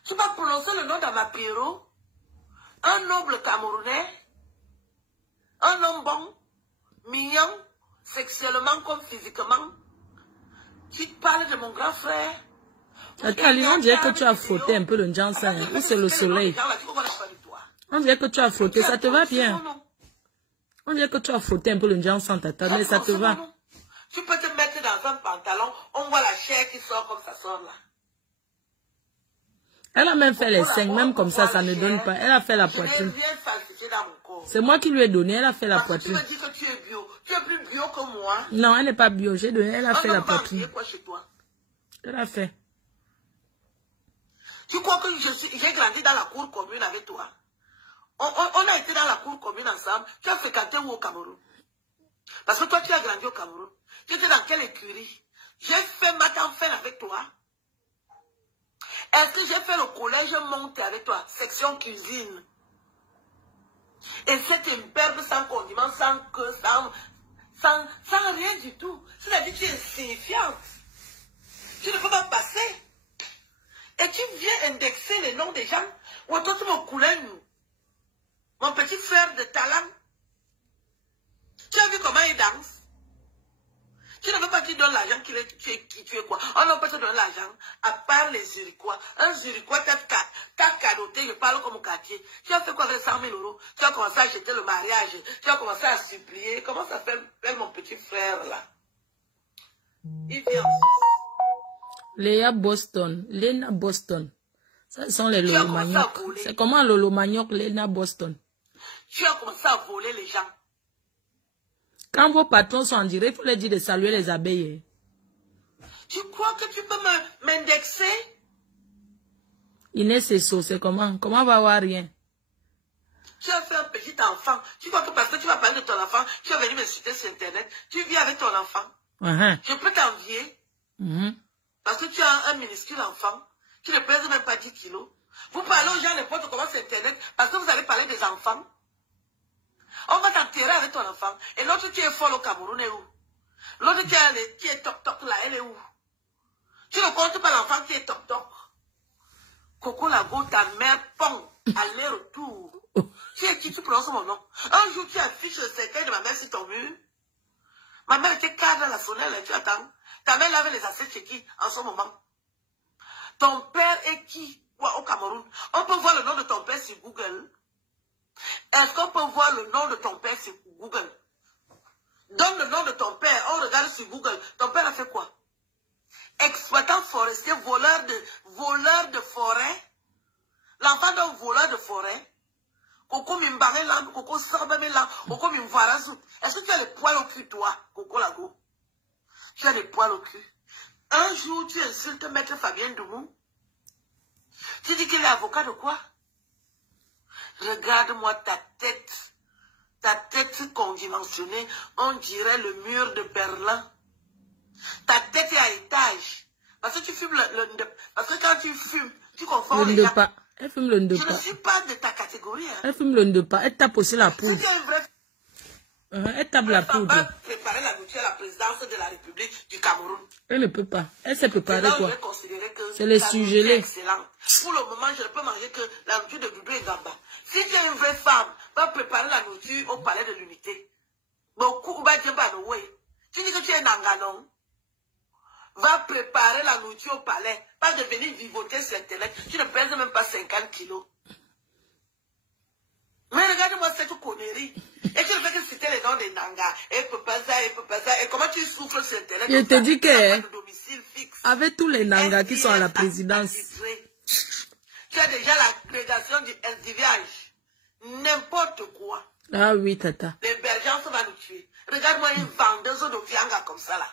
Tu vas prononcer le nom d'Amapiro? Un noble Camerounais? Un homme bon? Mignon? Sexuellement comme physiquement? Tu parles de mon grand frère? Attends, on dirait que tu as frotté un peu le Johnson. Où c'est le soleil? On dirait que tu as frotté, ça te va bien. On dirait que tu as frotté un peu le Johnson, tata, mais ça te va. Tu peux te mettre dans un pantalon, on voit la chair qui sort comme ça sort là. Elle a même fait les seins, même comme ça, ça ne donne pas. Elle a fait la poitrine. C'est moi qui lui ai donné, elle a fait la poitrine. Tu me dis que tu es bio. Tu es plus bio que moi. Non, elle n'est pas bio, j'ai donné, elle a fait la poitrine. Elle a fait. Tu crois que j'ai grandi dans la cour commune avec toi? On a été dans la cour commune ensemble. Tu as fréquenté où au Cameroun? Parce que toi, tu as grandi au Cameroun. Tu étais dans quelle écurie? J'ai fait matin fin avec toi. Est-ce que j'ai fait le collège monté avec toi? Section cuisine. Et cette imberbe sans condiment, sans que, sans rien du tout. C'est-à-dire que tu es insignifiante. Tu ne peux pas passer. Et tu viens indexer les noms des gens. Ou toi, tu me coulais nous. Mon petit frère de talent. Tu as vu comment il danse? Tu ne veux pas qu'il donne l'argent qui tu es quoi? On ne peut te donner l'argent, à part les Zurichois. Un Zurichois t'a cadoté, je parle comme au quartier. Tu as fait quoi avec 100 000 €? Tu as commencé à acheter le mariage, tu as commencé à supplier. Comment ça fait mon petit frère là? Il vient en Suisse. Léa Boston, Lena Boston. Ça sont les Lolo Manioc. C'est comment Lolo Manioc, Lena Boston? Tu as commencé à voler les gens. Quand vos patrons sont en direct, il faut leur dire de saluer les abeilles. Tu crois que tu peux m'indexer? Inès Esso, c'est comment? Comment va avoir rien? Tu as fait un petit enfant. Tu crois que parce que tu vas parler de ton enfant, tu es venu me citer sur Internet, tu vis avec ton enfant. Je peux t'envier. Parce que tu as un minuscule enfant. Tu ne pèses même pas 10 kilos. Vous parlez aux gens n'importe comment sur Internet parce que vous allez parler des enfants. On va t'enterrer avec ton enfant. Et l'autre qui est folle au Cameroun est où? L'autre qui est toc-toc là, elle est où? Tu ne comptes pas l'enfant qui est toc-toc. Coco Lago, ta mère, pong, aller-retour. Tu es qui? Tu prononces mon nom. Un jour, tu affiches le cercueil de ma mère sur ton mur. Ma mère était cadre dans la sonnelle, tu attends. Ta mère avait les assiettes chez qui en ce moment? Ton père est qui au Cameroun? On peut voir le nom de ton père sur Google. Est-ce qu'on peut voir le nom de ton père sur Google? Donne le nom de ton père, on regarde sur Google. Ton père a fait quoi? Exploitant forestier, voleur de forêt. L'enfant d'un voleur de forêt. Coco Mimbare Lamb, Coco Sarbame Lamb, Coco Mimvarazout. Est-ce que tu as les poils au cul, toi, Coco Lago? Tu as les poils au cul. Un jour, tu insultes Maître Fabien Doumou. Tu dis qu'il est avocat de quoi? Regarde-moi ta tête. Ta tête condimensionnée, on dirait le mur de Berlin. Ta tête est à étage. Parce que tu fumes parce que quand tu fumes, tu confonds les gens. Elle fume le ndepa. Je ne suis pas de ta catégorie. Hein. Elle fume le ndepa. Elle tape aussi la poudre. Elle tape la poudre. Elle va préparer la nourriture à la présidence de la République du Cameroun. Elle ne peut pas. Elle s'est préparée quoi? C'est les surgelés. Pour le moment, je ne peux manger que la nourriture de Doudou et Gamba. Si tu es une vraie femme, va préparer la nourriture au palais de l'unité. Beaucoup va dire bah non, oui. Tu dis que tu es Nanganon. Va préparer la nourriture au palais. Pas de venir vivoter sur Internet. Tu ne pèses même pas 50 kilos. Mais regarde-moi cette connerie. Et tu ne fais que citer les noms des Nanga. Et Pepasa. Et comment tu souffres sur Internet? Je te dis que avec tous les Nanga qui sont à la présidence. Tu as déjà l'agrégation du SDVH. N'importe quoi. Ah oui, tata. Les bergers va nous tuer. Regarde-moi une vendeuse de viande comme ça là.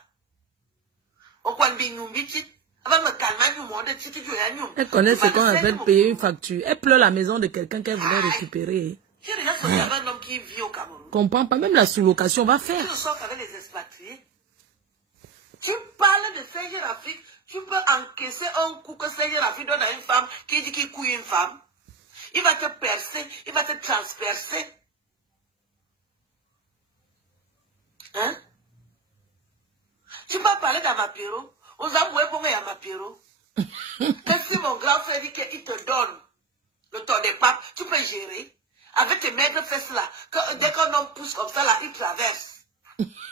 Elle connaît ce qu'on appelle payer une facture. Elle pleure la maison de quelqu'un qu'elle voulait récupérer. Comprends pas, même la sous-location va faire. Tu parles de Serge Rafik, tu peux encaisser un coup que Serge Rafik donne à une femme qui dit qu'il couille une femme. Il va te percer, il va te transpercer. Hein? Tu peux parler d'Amapiro. Aux amoués pour moi, Amapiro. Et si mon grand frère dit qu'il te donne le temps des papes, tu peux gérer. Avec tes maigres fesses là. Que dès qu'un homme pousse comme ça là, il traverse.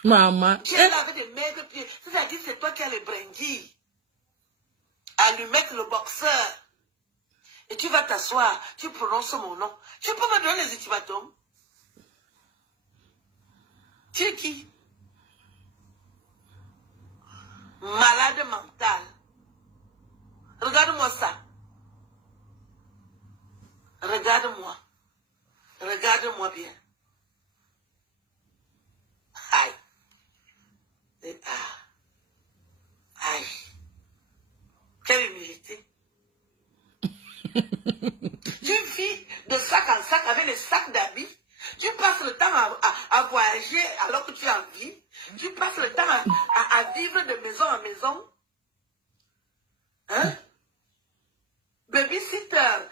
Maman. Tu es là avec des maigres pieds. C'est-à-dire que c'est toi qui as les brindilles. À lui mettre le boxeur. Et tu vas t'asseoir. Tu prononces mon nom. Tu peux me donner les ultimatums. Tu es qui? Malade mental. Regarde-moi ça. Regarde-moi. Regarde-moi bien. Aïe. Et aïe. Quelle humilité. Tu vis de sac en sac avec les sacs d'habits. Tu passes le temps à voyager alors que tu as envie. Tu passes le temps à vivre de maison en maison. Hein? Babysitter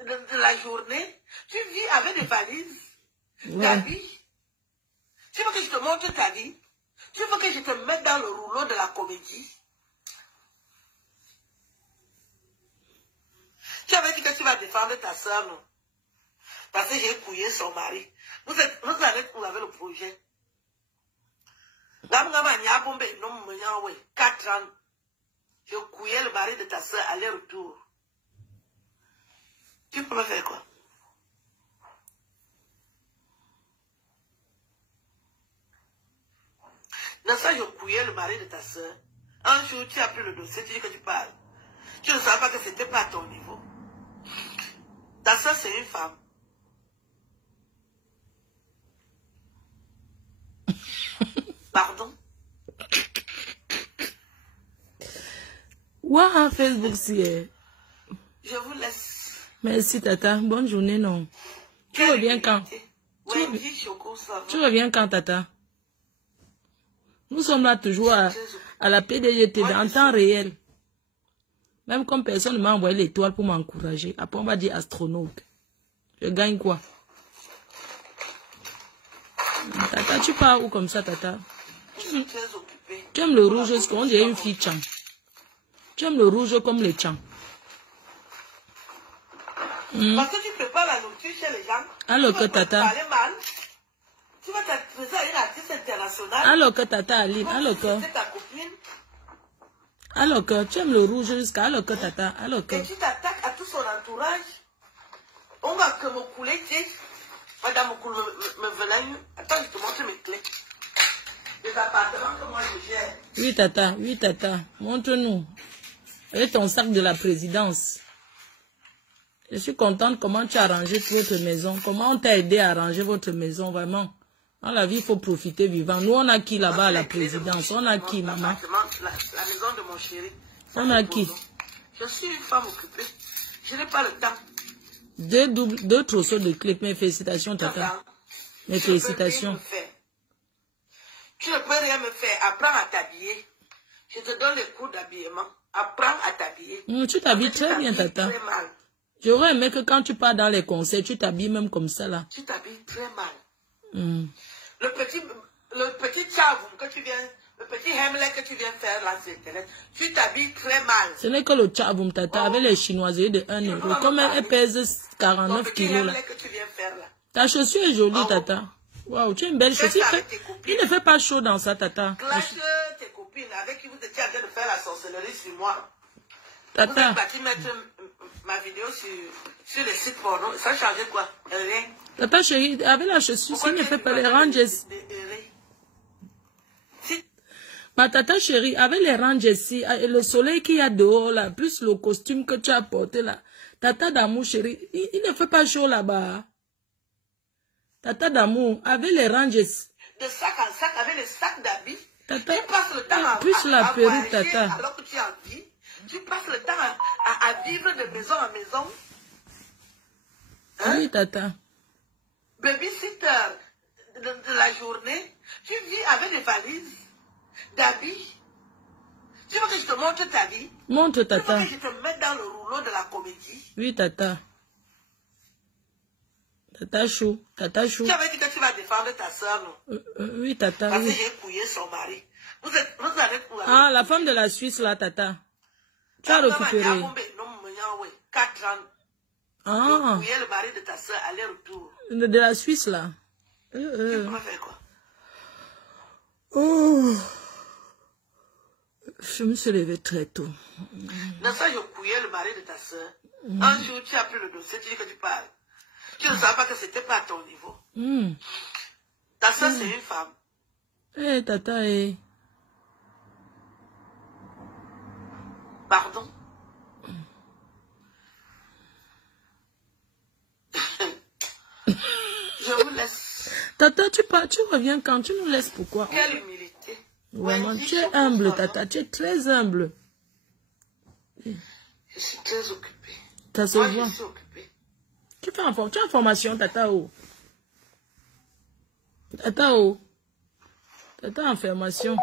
de la journée. Tu vis avec des valises. D'habits. Tu veux que je te montre ta vie? Tu veux que je te mette dans le rouleau de la comédie? Tu avais dit que tu vas défendre ta soeur, non? Parce que j'ai couillé son mari. Vous avez le projet. 4 ans. Je couillais le mari de ta soeur aller-retour. Tu peux me faire quoi? Dans ça, je couillais le mari de ta soeur. Un jour, tu as pris le dossier, tu dis que tu parles. Tu ne savais pas que ce n'était pas à ton niveau. Ta soeur, c'est une femme. Pardon? Waouh, Facebook, si. Je vous laisse. Merci, tata. Bonne journée, non. Tu Quelle reviens quand? Wendy Choco, ça va? Tu reviens quand, tata? Nous sommes là toujours à la PDG TV en temps réel. Même comme personne ne m'a envoyé l'étoile pour m'encourager. Après, on va dire astronaute. Je gagne quoi? Tata, tu pars où comme ça, Tata? Tu aimes le rouge, parce qu'on dirait une fille Tchang. Tu aimes le rouge comme les Tchang. Parce que tu prépares la nourriture chez les gens. Alors que Tata. Tu vas t'adresser à une artiste internationale. Alors que Tata Aline, alors que. Alors que tu aimes le rouge jusqu'à alors que Tata, alors que. Et tu t'attaques à tout son entourage. On va que me couler, tu sais. Madame me venait. Attends, je te montre mes clés. Les appartements que moi je gère. Oui, Tata. Montre-nous. Et ton sac de la présidence. Je suis contente comment tu as arrangé votre maison. Comment on t'a aidé à arranger votre maison, vraiment. Dans la vie, il faut profiter vivant. Nous, on a qui là-bas à la présidence? On a qui, maman? La maison de mon chéri. On a qui? Je suis une femme occupée. Je n'ai pas le temps. Deux trousseaux de clés. Mes félicitations, Tata. Mes félicitations. Tu ne peux rien me faire. Apprends à t'habiller. Je te donne les cours d'habillement. Apprends à t'habiller. Tu t'habilles très bien, Tata. J'aurais aimé que quand tu pars dans les concerts, tu t'habilles même comme ça, là. Tu t'habilles très mal. Le petit chavum que tu viens, le petit hemlet que tu viens faire là sur Internet, tu t'habilles très mal. Ce n'est que le chavum, Tata, avec les chinoiseries de 1 euro. Comme elle pèse 49 kilos, là. Que tu viens faire, là. Ta chaussure est jolie, Tata. Waouh, tu as une belle chaussure. Il ne fait pas chaud dans ça, Tata. Clash tes copines avec qui vous étiez en train de faire la sorcellerie sur moi. Tata. Vous êtes parti mettre ma vidéo sur les sites porno. Ça changeait quoi? Rien. Tata chérie, avec la chaussure, s'il ne fait pas les ranges. Ma tata chérie, avec les ranges ici, le soleil qu'il y a dehors là, plus le costume que tu as porté là. Tata d'amour chérie, il ne fait pas chaud là-bas. Tata d'amour, avec les ranges. De sac en sac, avec les sacs d'habits. Tata, tu passes le temps plus la perruque, Tata. Alors que tu es en vie. Tu passes le temps à vivre de maison en maison. Hein? Oui, Tata. Babysitter de la journée. Tu vis avec des valises d'habits. Tu veux que je te montre ta vie? Montre, Tata. Tu veux que je te mette dans le rouleau de la comédie? Oui, Tata. Tata chou, Tata chou. Tu avais dit que tu vas défendre ta soeur, non? Oui, Tata. Parce oui. que j'ai couillé son mari. Vous avez couillé. Ah, la femme de la Suisse, là, Tata. Tu as récupéré. 4 ans. Ah. Couillé le mari de ta soeur, aller-retour. De la Suisse, là. Tu pourrais faire quoi? Oh. Je me suis levée très tôt. Dans ça, je couillais le mari de ta soeur. Un jour, tu as pris le dossier, tu dis que tu parles. Tu ne savais pas que c'était pas à ton niveau. Ta soeur, c'est une femme. Eh, Tata, eh. Pardon? Je vous laisse. Tata, tu reviens quand? Tu nous laisses pourquoi? Quelle humilité. Vraiment, tu es humble, Tata. Tu es très humble. Je suis très occupée. Ça se Moi, voit. je suis occupée. Tu as formation, Tata, oh. Tata, oh. Tata en formation.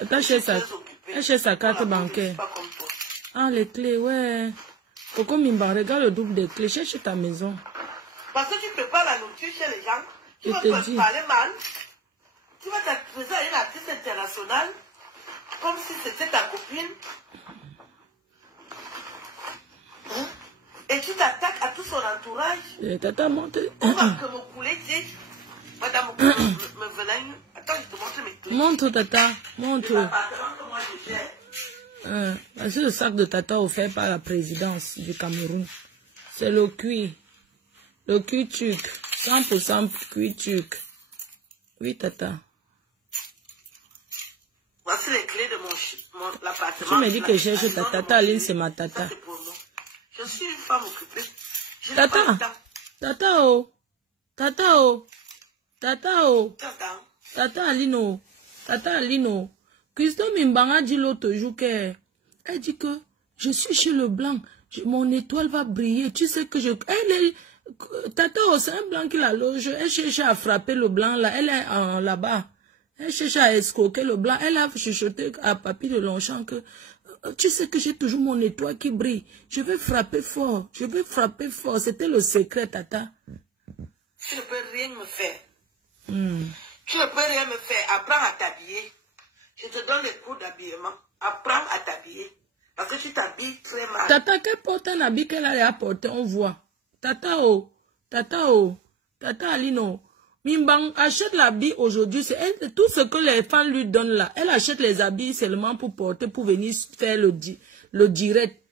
Tata chez sa carte bancaire. Ah, les clés, ouais. Coco Mimba, regarde le double des clés. Cherche ta maison. Parce que tu prépares la nourriture chez les gens. Tu Je vas te dis. parler mal. Tu vas t'adresser à une artiste internationale. Comme si c'était ta copine. Hein? Et tu t'attaques à tout son entourage. Et Tata monte. On va que me couler, tu sais. Madame me venait. Attends, je te montre mes clés. Montre, Tata. Montre. L'appartement que moi je gère. C'est le sac de Tata offert par la présidence du Cameroun. C'est le cuir. Le cuir turc. 100% cuir turc. Oui, Tata. Voici les clés de mon l'appartement. Tu me dis que je cherche ta Tata. Aline, c'est ma Tata. Je suis une femme occupée. Tata. Tata, oh. Tata, oh. Tata, oh. Tata Alino. Tata Alino. Christophe Mimbanga dit l'autre jour qu'elle dit que je suis chez le blanc. Mon étoile va briller. Tu sais que Tata, c'est un blanc qui la loge. Elle cherche à frapper le blanc là. Elle est là-bas. Elle cherche à escroquer le blanc. Elle a chuchoté à Papy de Longchamp que tu sais que j'ai toujours mon étoile qui brille. Je vais frapper fort. Je vais frapper fort. C'était le secret, Tata. Tu ne peux rien me faire. Tu ne peux rien me faire. Apprends à t'habiller. Je te donne les cours d'habillement. Apprends à t'habiller. Parce que tu t'habilles très mal. Tata, qu'elle porte un habit qu'elle a apporté, on voit. Tata, Tata Alino. Mimbang achète l'habit aujourd'hui. C'est tout ce que les femmes lui donnent là. Elle achète les habits seulement pour porter, pour venir faire le direct.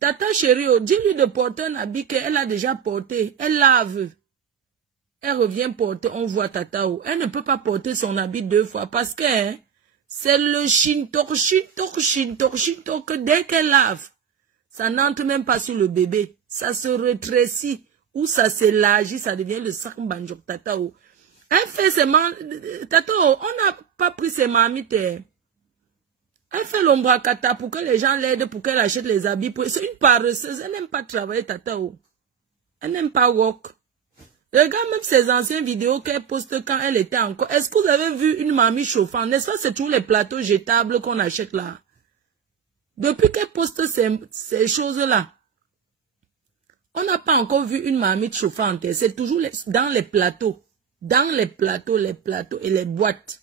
Tata chérie, dis-lui de porter un habit qu'elle a déjà porté. Elle lave. Elle revient porter, on voit Tata. Elle ne peut pas porter son habit 2 fois parce que c'est le shinto que dès qu'elle lave, ça n'entre même pas sur le bébé. Ça se rétrécit ou ça s'élargit, ça devient le sac banjok Tata. Elle fait ses Tata, on n'a pas pris ses mamites. Elle fait l'ombracata pour que les gens l'aident, pour qu'elle achète les habits. C'est une paresseuse, elle n'aime pas travailler Tata. Elle n'aime pas work. Regarde même ses anciennes vidéos qu'elle poste quand elle était encore. Est-ce que vous avez vu une mamie chauffante? N'est-ce pas, c'est tous les plateaux jetables qu'on achète là. Depuis qu'elle poste ces choses-là, on n'a pas encore vu une mamie chauffante. C'est toujours dans les plateaux. Dans les plateaux et les boîtes.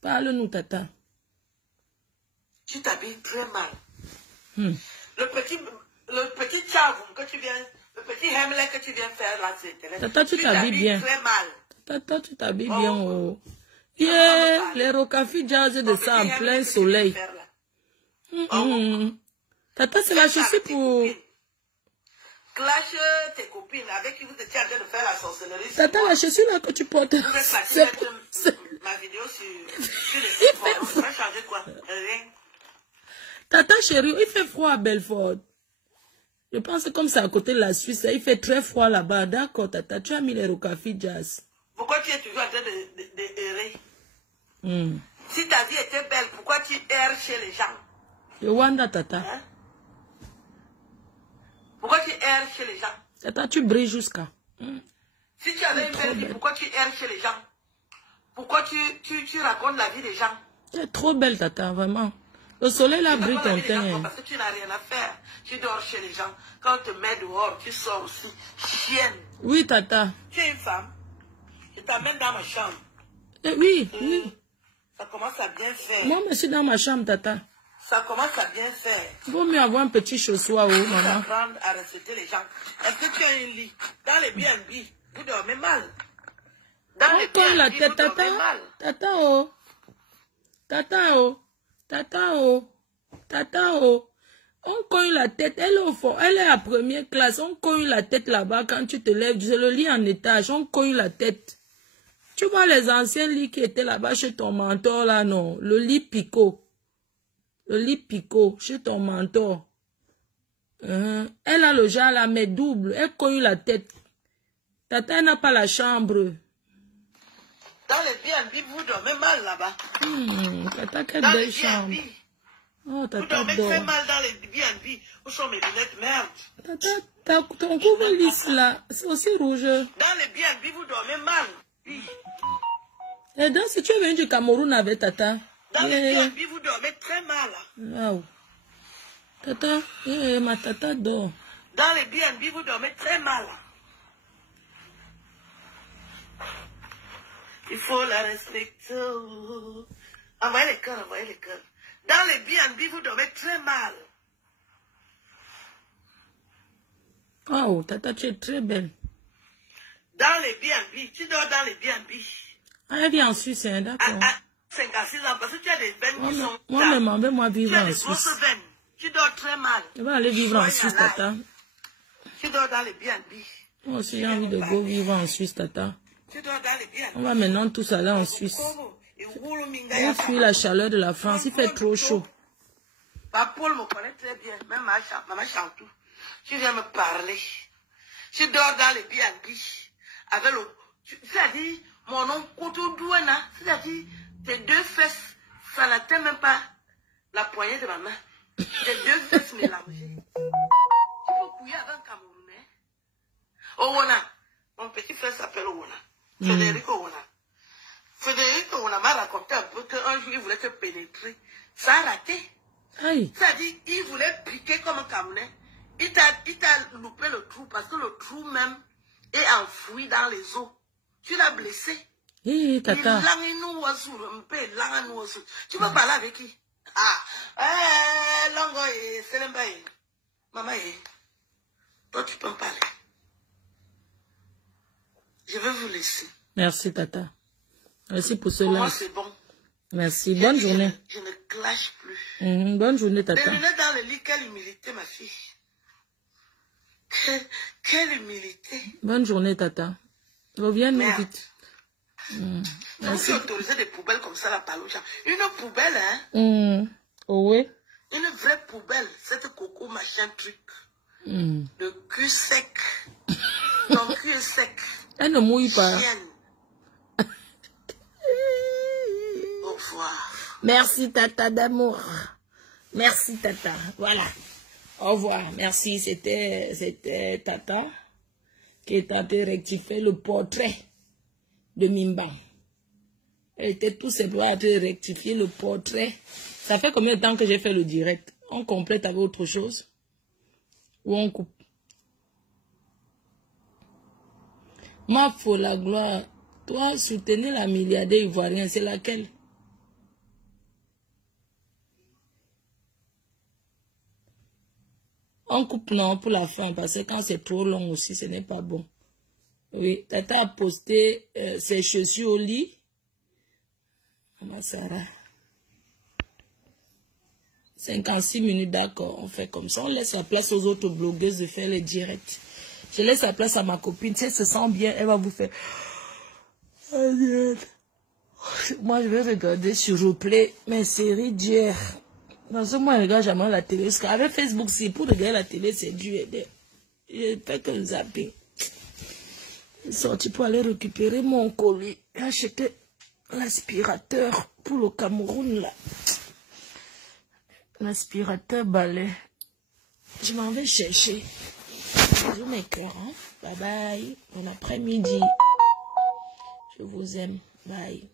Parle-nous, Tata. Tu t'habilles très mal. Le petit chavon que tu viens... Le petit Hemlet que tu viens faire là, c'est... Tata, tu t'habilles bien. Très mal. Tata, tu t'habilles bien. Oh. Yeah, les Rocafi jazz de ça en plein soleil. Tata, c'est la chaussure pour... Clash tes copines avec qui vous étiez en train de faire la sorcellerie. Tata, la chaussure là que tu portes... C'est ma vidéo sur le site. On va changer quoi? Rien. Tata chérie, il fait froid à Belfort. Je pense que comme c'est à côté de la Suisse, il fait très froid là-bas. D'accord, Tata, tu as mis les Rocafi jazz. Pourquoi tu es toujours en train de errer? Si ta vie était belle, pourquoi tu erres chez les gens? Je wanda, Tata. Hein? Pourquoi tu erres chez les gens? Tata, tu brilles jusqu'à. Si tu avais une belle vie, pourquoi tu erres chez les gens? Pourquoi tu racontes la vie des gens? Tu es trop belle, Tata, vraiment. Le soleil là brille ton teint. Parce que tu n'as rien à faire. Tu dors chez les gens. Quand on te met dehors, tu sors aussi. Chienne. Oui, Tata. Tu es une femme. Je t'amène dans ma chambre. Oui, oui. Ça commence à bien faire. Moi, je suis dans ma chambre, Tata. Ça commence à bien faire. Il vaut mieux avoir un petit chaussoir, oh, maman. Apprendre à respecter les gens. Est-ce que tu as un lit? Dans les BNB, vous dormez mal. Dans les BNB, la tête, vous Tata. dormez mal. Tata, oh. Tata, oh. Tata, oh. Tata, oh. On cogne la tête, elle est au fond, elle est à première classe, on cogne la tête là-bas quand tu te lèves, c'est le lit en étage, on cogne la tête. Tu vois les anciens lits qui étaient là-bas chez ton mentor là, non, le lit picot. Le lit picot chez ton mentor. Elle a le genre là, mais double, elle cogne la tête. Tata, elle n'a pas la chambre. Dans les BNB, vous dormez mal là-bas. Tata, quelle belle chambre. Oh, Tata, vous dormez très mal dans les BNB. Où sont mes lunettes? Merde. Tata, ton couvre-lisse là, c'est aussi rouge. Dans les BNB, vous dormez mal. Oui. Et donc, si tu es venu du Cameroun avec Tata. Dans les BNB, vous dormez très mal. Wow. Tata, ma Tata dort. Dans les BNB, vous dormez très mal. Il faut la respecter. Envoyez les cœurs, envoyez les cœurs. Dans les BNB, vous dormez très mal. Oh, Tata, tu es très belle. Dans les BNB, tu dors dans les BNB. Ah, elle vit en Suisse, hein, d'accord. À 5 à 6 ans, parce que tu as des veines qui sont... Moi, vivre en Suisse. Tu as des grosses veines. Tu dors très mal. Je vais aller vivre en Suisse, Tata. Tu dors dans les BNB. Moi aussi, j'ai envie de go vivre en Suisse, Tata. Tu dors dans les BNB. On va maintenant tous aller en Suisse. On fuit la chaleur de la France, il fait trop chaud. Paul me connaît très bien, même maman Chantou. Tu viens me parler. Tu dors dans les BNB. Avec le... C'est-à-dire, mon nom Koutoudouana, c'est-à-dire, tes 2 fesses, ça n'atteint même pas la poignée de ma main. Tes 2 fesses mélangées. Tu peux couiller avec un Camerounais. Federico, on m'a raconté un peu qu'un jour, il voulait te pénétrer. Ça a raté. C'est-à-dire, il voulait piquer comme un Camerounais. Il t'a loupé le trou parce que le trou même est enfoui dans les eaux. Tu l'as blessé. Tata. Tu peux parler avec qui? Longo et Selembaye. Maman, toi tu peux me parler. Je vais vous laisser. Merci, Tata. Merci pour cela. Pour moi, c'est bon. Merci. Bonne journée. Je ne clash plus. Bonne journée, Tata. Les lunettes dans le lit, quelle humilité, ma fille. Quelle humilité. Bonne journée, Tata. Reviens-nous vite. Donc, tu autorisé des poubelles comme ça, la paloucha. Une poubelle, hein? Oh, oui. Une vraie poubelle. Cette coco, machin, truc. Le cul sec. Ton cul est sec. Elle ne mouille pas. Au revoir. Merci, Tata d'amour. Merci, Tata. Voilà. Au revoir. Merci. C'était Tata qui est en train de rectifier le portrait de Mimba. Elle était tout simplement en train de rectifier le portrait. Ça fait combien de temps que j'ai fait le direct? On complète avec autre chose? Ou on coupe? Ma folle la gloire. Toi, soutenir la milliardaire ivoirienne, c'est laquelle? On coupe non pour la fin, parce que quand c'est trop long aussi, ce n'est pas bon. Oui, Tata a posté ses chaussures au lit. Maman Sarah. 56 minutes, d'accord, on fait comme ça. On laisse la place aux autres blogueuses de faire les directs. Je laisse la place à ma copine. Si elle se sent bien, elle va vous faire... Moi, je vais regarder sur replay mes séries d'hier. Parce que moi, je regarde jamais la télé. Parce qu'avec Facebook, c'est pour regarder la télé, c'est dur. Je fais que le zapping. Je suis sorti pour aller récupérer mon colis. J'ai acheté l'aspirateur pour le Cameroun, là. L'aspirateur balai. Je m'en vais chercher. Bisous mes cœurs. Hein? Bye bye. Bon après-midi. Je vous aime. Bye.